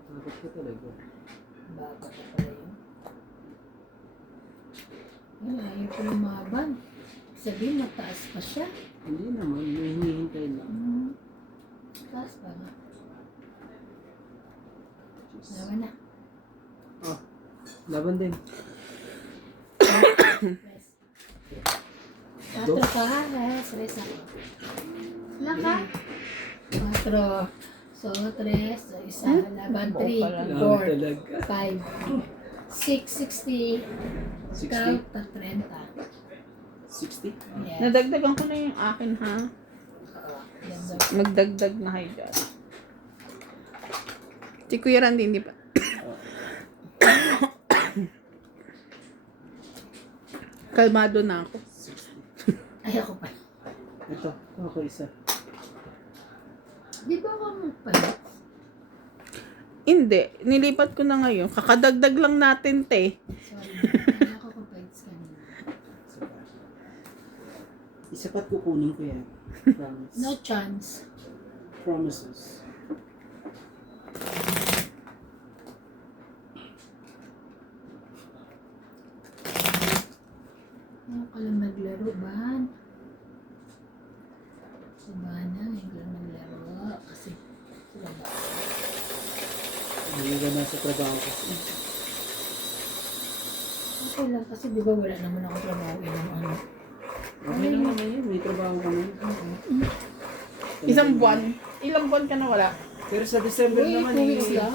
Takot ka talaga. Bago ka pala yun. Ay, ayaw ko lumaban. Sabihin, mataas pa siya. Hindi naman. May hinihintay lang. Taas pa nga. Jeez. Laban na. Oh. Laban din. Press. 4 ka ha. Stress ako. Ilan ka? 4. So, 3. So, isa. Laban 3. Laban 4. talaga. 5. 6, 60. 60? Ikaw, 30. 60? Yes. Nadagdagan ko na yung akin ha. Ganda. Magdagdag na kayo dyan. Si Kuya Randy, hindi pa. Kalmado na ako. 60. Ay, ako pa. Ito. Ako isa. Di ba ako magpalit? Hindi, nilipat ko na ngayon. Kakadagdag lang natin, te. Sorry, hindi ako complaints kanina. Sapat. Isapat kukunin ko yan. Promise. No chance. Promises. Ano ka lang naglaro, Ban? Si Bana, hindi lang naglaro. Kasi sila ba? Hindi ka nasa trabaho kasi. Okay lang kasi di ba wala naman ako trabaho ilang ano. Okay lang naman yun. May trabaho ka na. Isang buwan. Ilang buwan ka na wala? Pero sa December Uy, naman 2 weeks lang.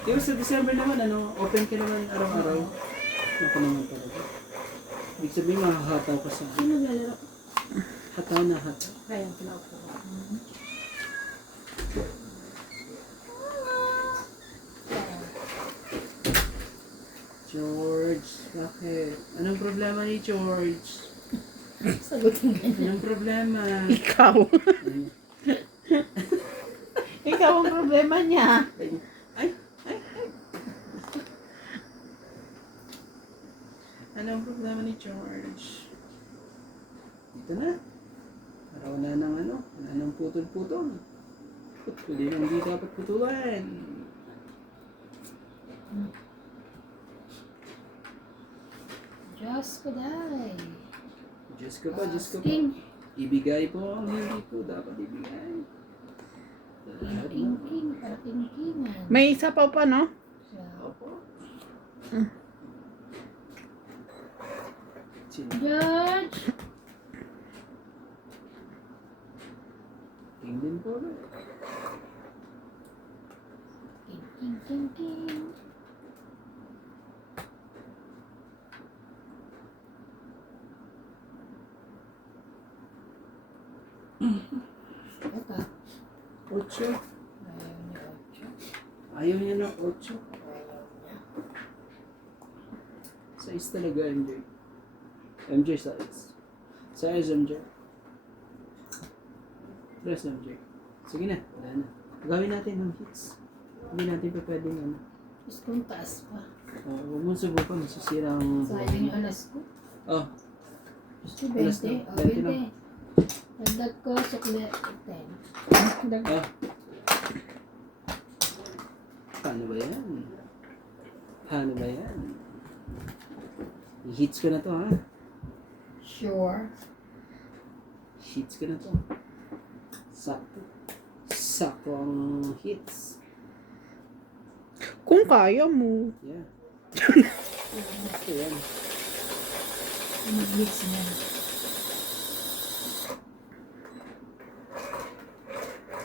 Pero sa December naman, open ka naman araw-araw. Ako naman talaga. Ibig sabihin, makakataw ka sa Sino naglalaro? hataw na hataw. Kaya pinaupo ko. George, bakit? Anong problema ni George? Sagutin ka niya. Anong problema? Ikaw. Ikaw ang problema niya. Ay! Anong problema ni George? Dito na. Para wala nang wala nang putol-putol. Pwede nang hindi dapat putulan. Diyos ko day. Diyos ko pa, Diyos ko pa. Ting, Ibigay po ang hindi po dapat ibigay. Lahat ting, mo. ting, para tingkingan. May isa pa pa, no? Opo. Sino? George! Tingin po ba? Ting, ting, ting, ting. Ito. Ocho. Ayaw niya, Ocho. Ayaw niya ng ocho. Ayaw niya. Size talaga, MJ. MJ size. Size, MJ. Press, MJ. Sige na, wala na. Gawin natin ng hits. Hindi natin pa pwedeng Diyos kong taas pa. huwag mong subukan, masisira ang Sayang yung alas ko. Oh, Gusto Alas 20. na, O, 20 lang. 20. Dagdag ko, sukle, 10. oh. Paano ba yan? Paano ba yan? I-hits ko na to, ha? Sure. Hits ko na to. Sakto. Sakto ang hits. Kung kaya mo. Yeah. Sakto yan. Mag-mix na.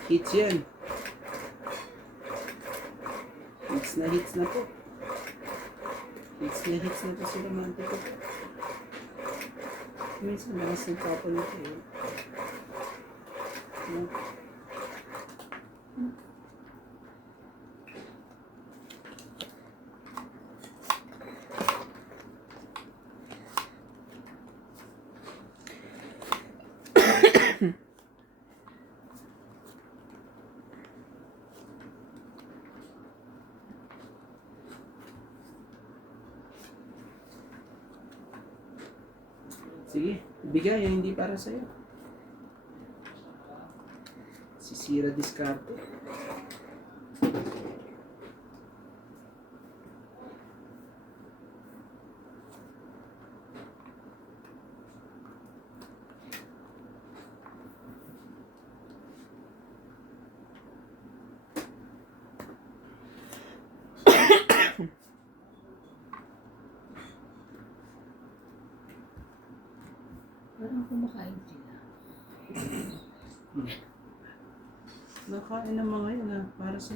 Hits yan. Hits na po. Hits na po si Romantico. Minsan lakas ng papa nito eh. No? Sige, bigay yung hindi para sa'yo. Sisira diskarte. Parang kumakain sila. Nakain ng mga yun para sa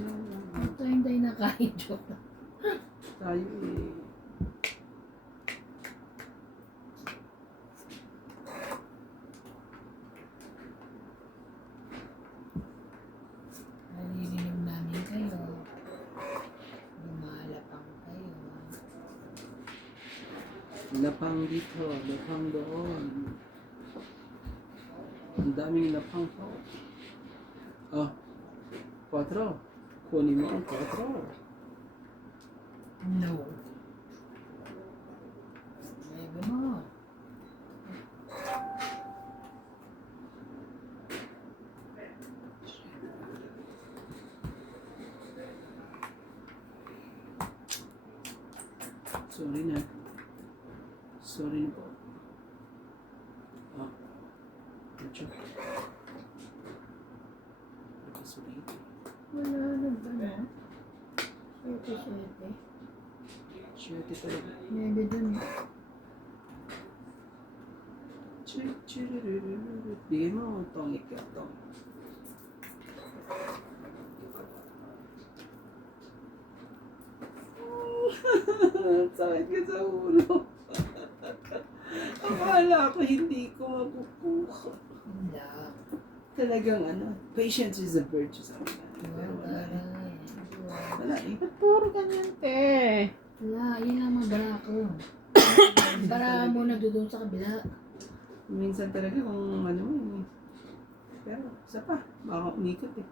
Ito hindi nakain, joke. tayo eh. Naririnig namin kayo. Lumalapang kayo. Lapang dito, lapang doon. Ang daming lapang po. Oh, 4. Kunin mo ang 4. No. Maybe mo. Sorry na. Sorry na po. Ah. Medyo. Sorry. Wala na ba na? Siyete. Siyete talaga. Maybe dun eh. Bigay mo, tongit ka, tong. Sakit ka sa ulo. Akala ko hindi ko makukuha. Hindi. Talagang patience is a virtue sa akin. Wala. Wala eh. Ba't puro ganyan, te? Wala, yun lang mga bara ko. Bara mo na doon sa kabila. Minsan talaga kung eh. Pero, isa pa, baka umikot eh.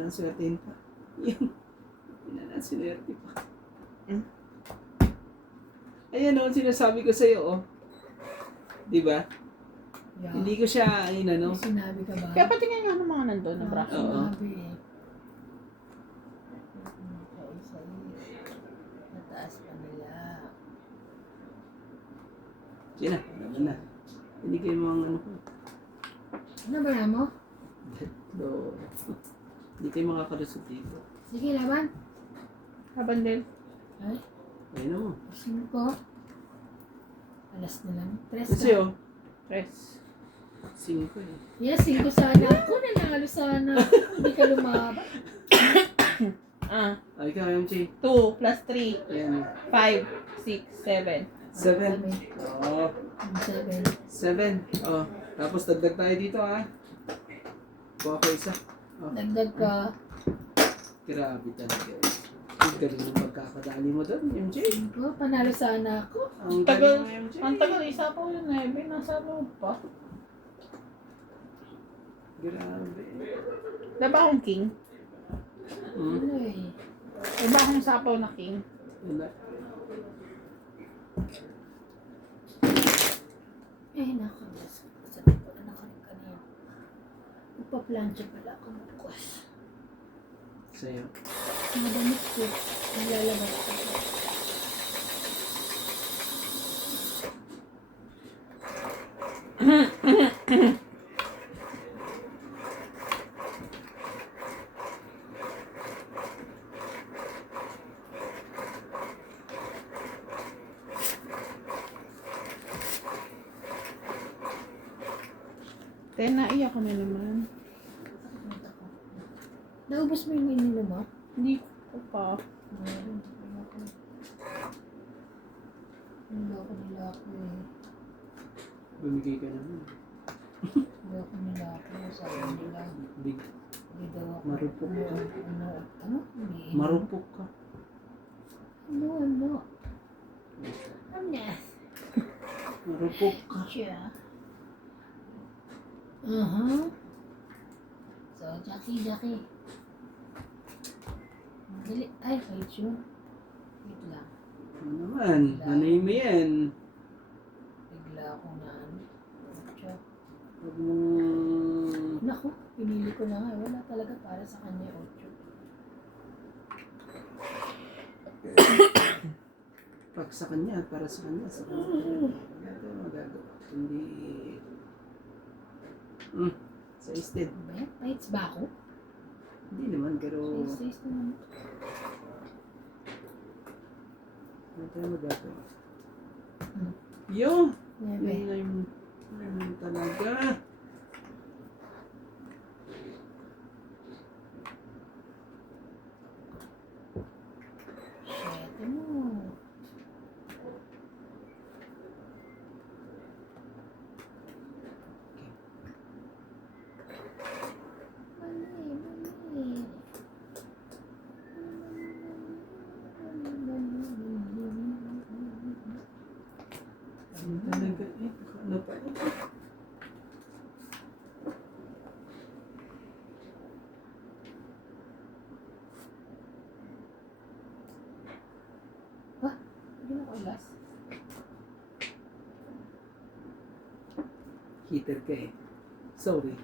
Naswertein pa. Yun. Sinwerte pa. Ayan o, sinasabi ko sa'yo oh. Diba? Yeah. Hindi ko siya, May sinabi ka ba? Kaya patingin nga ng mga nandun na braso. Oo. Sinabi eh. Nataas pa nila. Sina, ano na. Hindi kayo mga ko. Ano ba mo? Do. Hindi kayo makakalusot dito. Sige, laban. Laban din. Ay, Ayun na mo. 5. Alas na lang. 3 Kasi ka. oh, Press. 5 eh. Yes, 5 sana. Ako nanalo sana. Hindi ka lumaban. Ay, ikaw, MJ. 2 plus 3. Ayan. 5, 6, 7. 7. Oo. 7. 7. Oh. Tapos dagdag tayo dito ha. Kuha ko isa. Oh. Dagdag ka. Grabe talaga. Ang galing ng pagkakadali mo doon, MJ. 5. Panalo sana ako. Ang Tagal. galing mo, MJ. Ang tagal, isa pa yun eh. Nasa loob pa. Grabe. Diba akong king? Hmm. Ano eh. Diba akong sapaw na king? Wala. Eh, nakalas. Sabi ko na kanina. Magpa-plancha pala ako bukas. Sa'yo. Madamit ko. Nilalabas ko. Te, naiyak ko na naman. Nakita ko. Naubos mo yung ininom mo? Hindi ko pa. Meron. Wala ko. Wala ko nila ako eh. Bumigay ka naman. Wala ko nila ako. Sabi nila. Big. Hindi daw ako. Marupok ka. Ano? Hindi. Marupok ka. Ano? Amnes. Marupok ka. Siya. So, Jackie. Dali. Ay, wait yun. Wait lang. Ano naman? Nanay mo yan. Bigla ako na ano. Ocho. Huwag mong... Naku, pinili ko na nga. Wala talaga para sa kanya 8. Pag sa kanya, para sa kanya, sa kanya. Wala tayong magagawa. Hindi... Sa isted. Ano ba yan? Tights ba ako? Hindi naman, pero... Size naman. Wala tayong magagawa. Hmm. Yo! Nebe. Yun talaga. Siyete mo. Mali. Yun talaga. Ano pa? Heater ka eh. Sorry.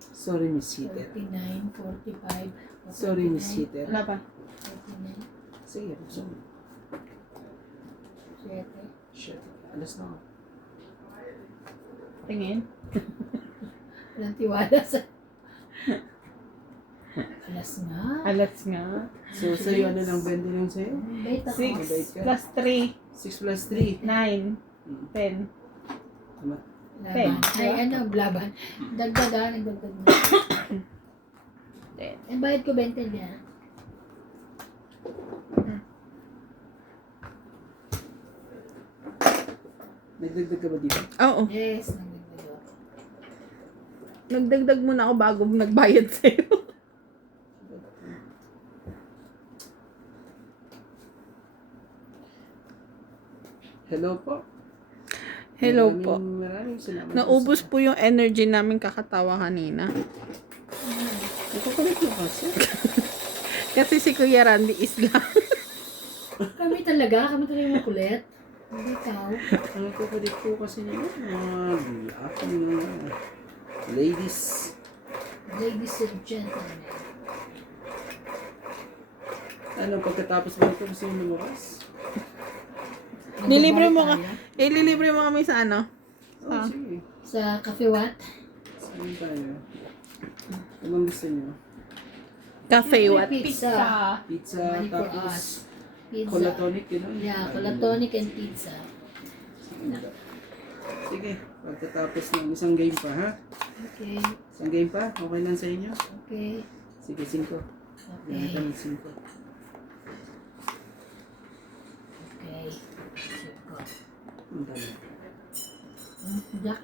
Sorry, Miss Heater. 49, 45, Sorry, Miss Heater. Wala pa. 49, Sige, buksan mo. 7. Shit. Alas na ako. Tingin. Walang tiwala sa... Alas nga. Alas nga. So, sa'yo, ano lang bende yung sa'yo? Bait ako. 6 plus 3. 6 plus 3. 9. Hmm. 10. Tama. Laban. Ay, ano, laban. Dagdaga, nagdagdag na. Eh, bayad ko 20 niya. Nagdagdag ka ba dito? Oo. Yes, nagdagdag ako. Nagdagdag muna ako bago nagbayad sa'yo. Hello po. Hello po. Maraming salamat. Naubos po yung energy namin kakatawa kanina. Nakukulit mo kasi. Kasi si Kuya Randy is lang. Kami talaga yung makulit. Hindi ikaw. Nakukulit po kasi nila. Mga aking mga ladies. Ladies and gentlemen. Ano, pagkatapos ba ito gusto yung lumakas? Nilibre mo ka. Tayo Ililibre mo kami sa ano? Oh, sige. Sa Cafe What? Saan tayo? Anong gusto nyo? Cafe Siyempre, what? pizza. Pizza, Money for tapos us. Pizza. cola tonic, gano'n? Yeah, cola tonic and pizza. Sige, pagkatapos ng isang game pa, ha? Okay. Isang game pa? Okay lang sa inyo? Okay. Sige, 5. Ganyan ka Okay. ng 5. Okay. Siko. Ang dami. Jack.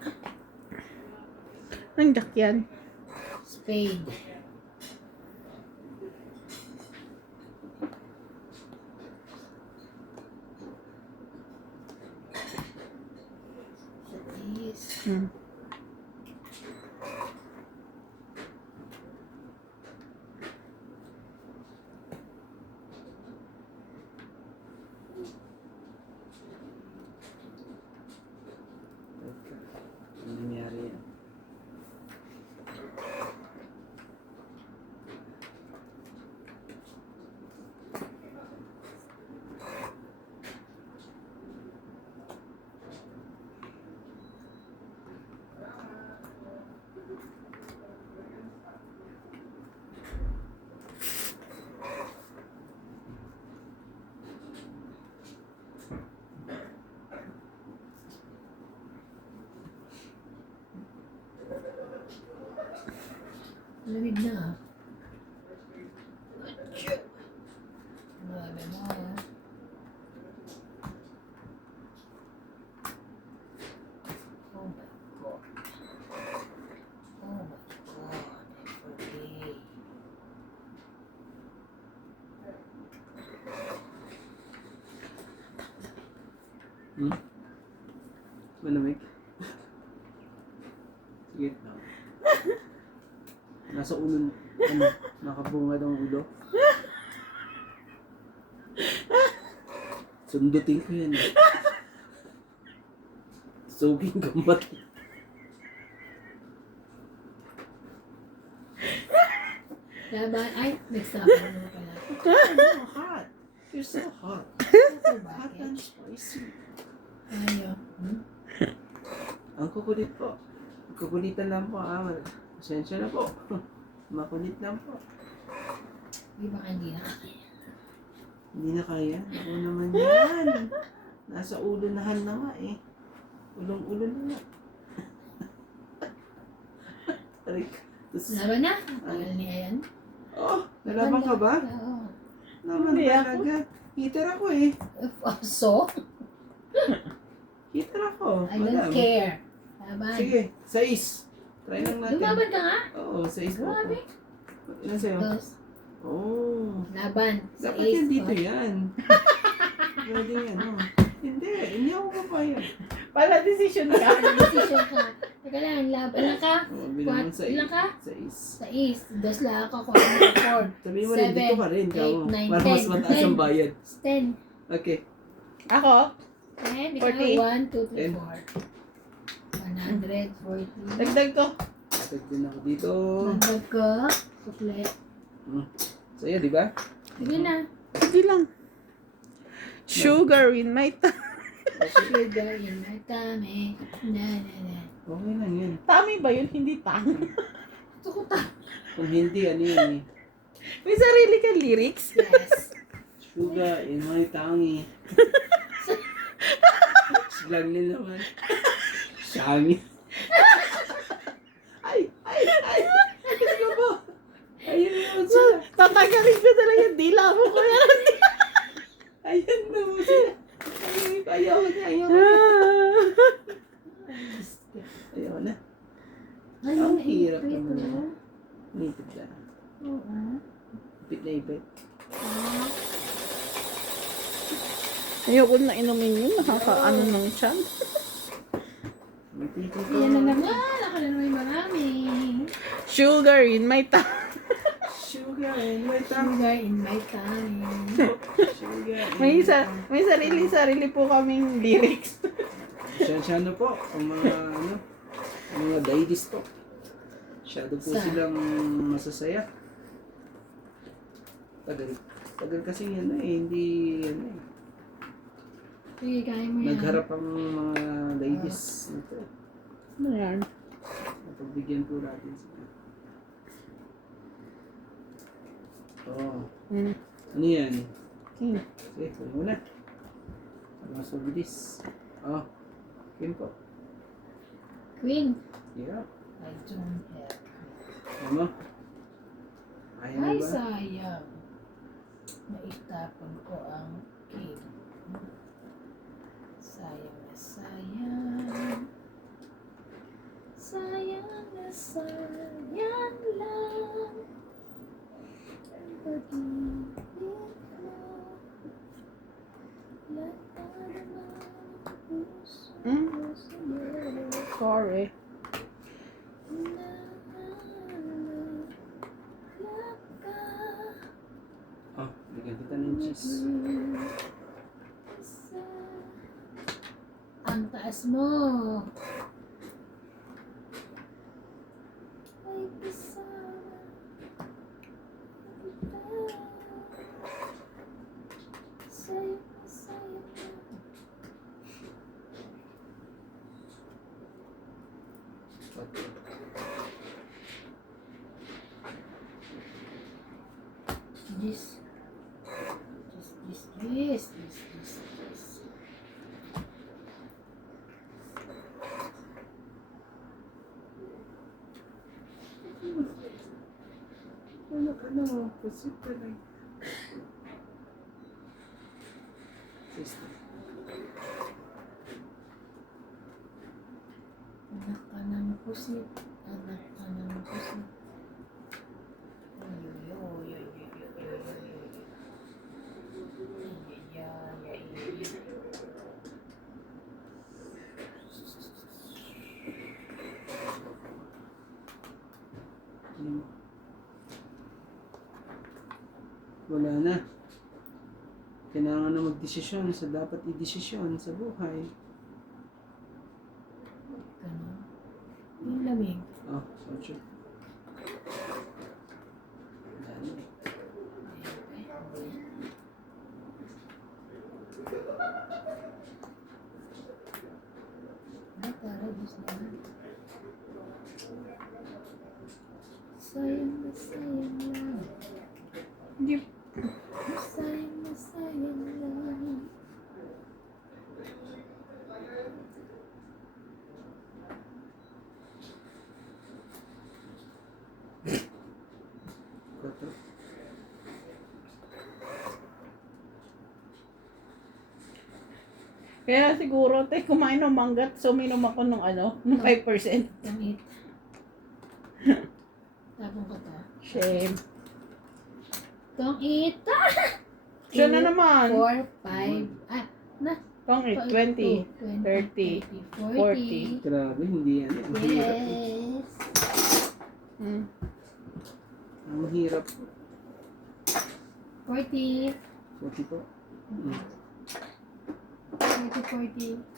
Ang jack yan. Spade. Satis. Hmm. Teka, ano nangyari yan? Lamig na ah. Achoo! Grabe mo ah. Oh my God. Oh my God. I forgave. Malamig? Sige lang. Nasa ulo, ano, nakabunga ng ulo. Sundutin ko yan. Suging gambat. Laban. Ay, nag-stop na naman pala. You're hot. You're so hot. Ito Hot and bakit? spicy. Ayaw. Ang kukulit po. Kukulitan lang po, ah. Pasensya na po. Makulit lang po. Di ba hindi na kaya? Hindi na kaya. Ako naman yan. Nasa ulo-nahan na nga eh. Ulong-ulo na nga. Aray ka. Tapos, Laban na? Tagal ni Ayan. oh, nalaban ka ba? Oo. Naman Hindi ako. talaga. Heater ako eh. So, Heater ako. I don't Madam. care. Laban. Sige, 6. Try lang natin. Lumaban ka nga? Oo, 6 po. Grabe. Ilan sa'yo? Tapos, Oh. laban. Sa Dapat ace yan dito ko. yan. Pwede yan, oh. Hindi ako papayag. Pala decision ka. Decision ka. Teka lang, laban lang ka. Oh, bilang mo sa Ilan ka? 6. Sa ace. Das lang ako. 4. Sabihin mo rin, dito ka rin. 8, 9, Para mas mataas ang bayad. 10. Okay. Ako? 10. 40. 1, 2, 3, 10. 4. 140. Dagdag ko. Tag din ako dito. Dagdag ko. Sukle. Sa'yo, di ba? Sige na. Sige lang. Sugar in my tongue. Sugar in my tummy. Na na na. Okay lang yan. Tami ba yun? Hindi tang. Gusto ko ta. Kung hindi, ano yun eh. May sarili ka lyrics. Yes. Sugar in my tangi. Slang nila naman. Shangi. Ay! Ano ba? Ayun naman sila. Tatagalin ko talaga yung dila mo ko yan. Ayun naman sila. Ayaw na. Ayaw na. Ay, Ang ang hirap ipit, naman. oh. Native na. Oo. Ipit na ipit. Ayoko na inumin yun. Nakakaano ng tiyan. Native ko. Yan na naman. Akala naman yung marami. Sugar in my tongue. Sugar in my tongue. Sugar in my tummy. Sugar in May, my tongue. may sarili po kaming lyrics. Siya na po. Ang mga mga daidies po. Masyado po silang masasaya. Tagal kasi yan eh. Hindi yan eh. Sige, kaya mo yan. Nagharap ang mga ladies nito. Ano yan? Napagbigyan po natin sila. Oo. Hmm. Ano yan? Hmm. Sige, kung muna. Mas mabilis. Oh. Queen po. Queen. Yeah. I don't have. Ano? Ayaw mo Ay, ba? sayang. Naitapon ko ang king. Sayang na sayang. Sayang na sayang lang. Pag-ibig mo. Lahat naman ang puso ko sa'yo. Sorry. Oh, bigyan kita ng cheese. Ang taas mo. Ay, kasama kita. Sa'yo, sa'yo na. Okay. This. This. Ano, pusit ka lang. Sister. Anak ka ng pusit. Anak ka ng pusit. Wala na. Kailangan na magdesisyon sa dapat i-desisyon sa buhay. Ganun. Yung lamig. Oh, so wala na. Ay, para gusto na. Sayang na sayang lang. Hindi. Sayang na sayang lang. Quatro. Kaya siguro, kumain ng manggat, so minom ako ng ng 5%. Gamit. Tapong ko to. Shame. Don't eat. Siya na naman. 4, 5, na. Tong 20, 30, 40. Grabe, hindi yan. Ang hirap. Yes. Hmm. Ang hirap. 40. 40 po. 40.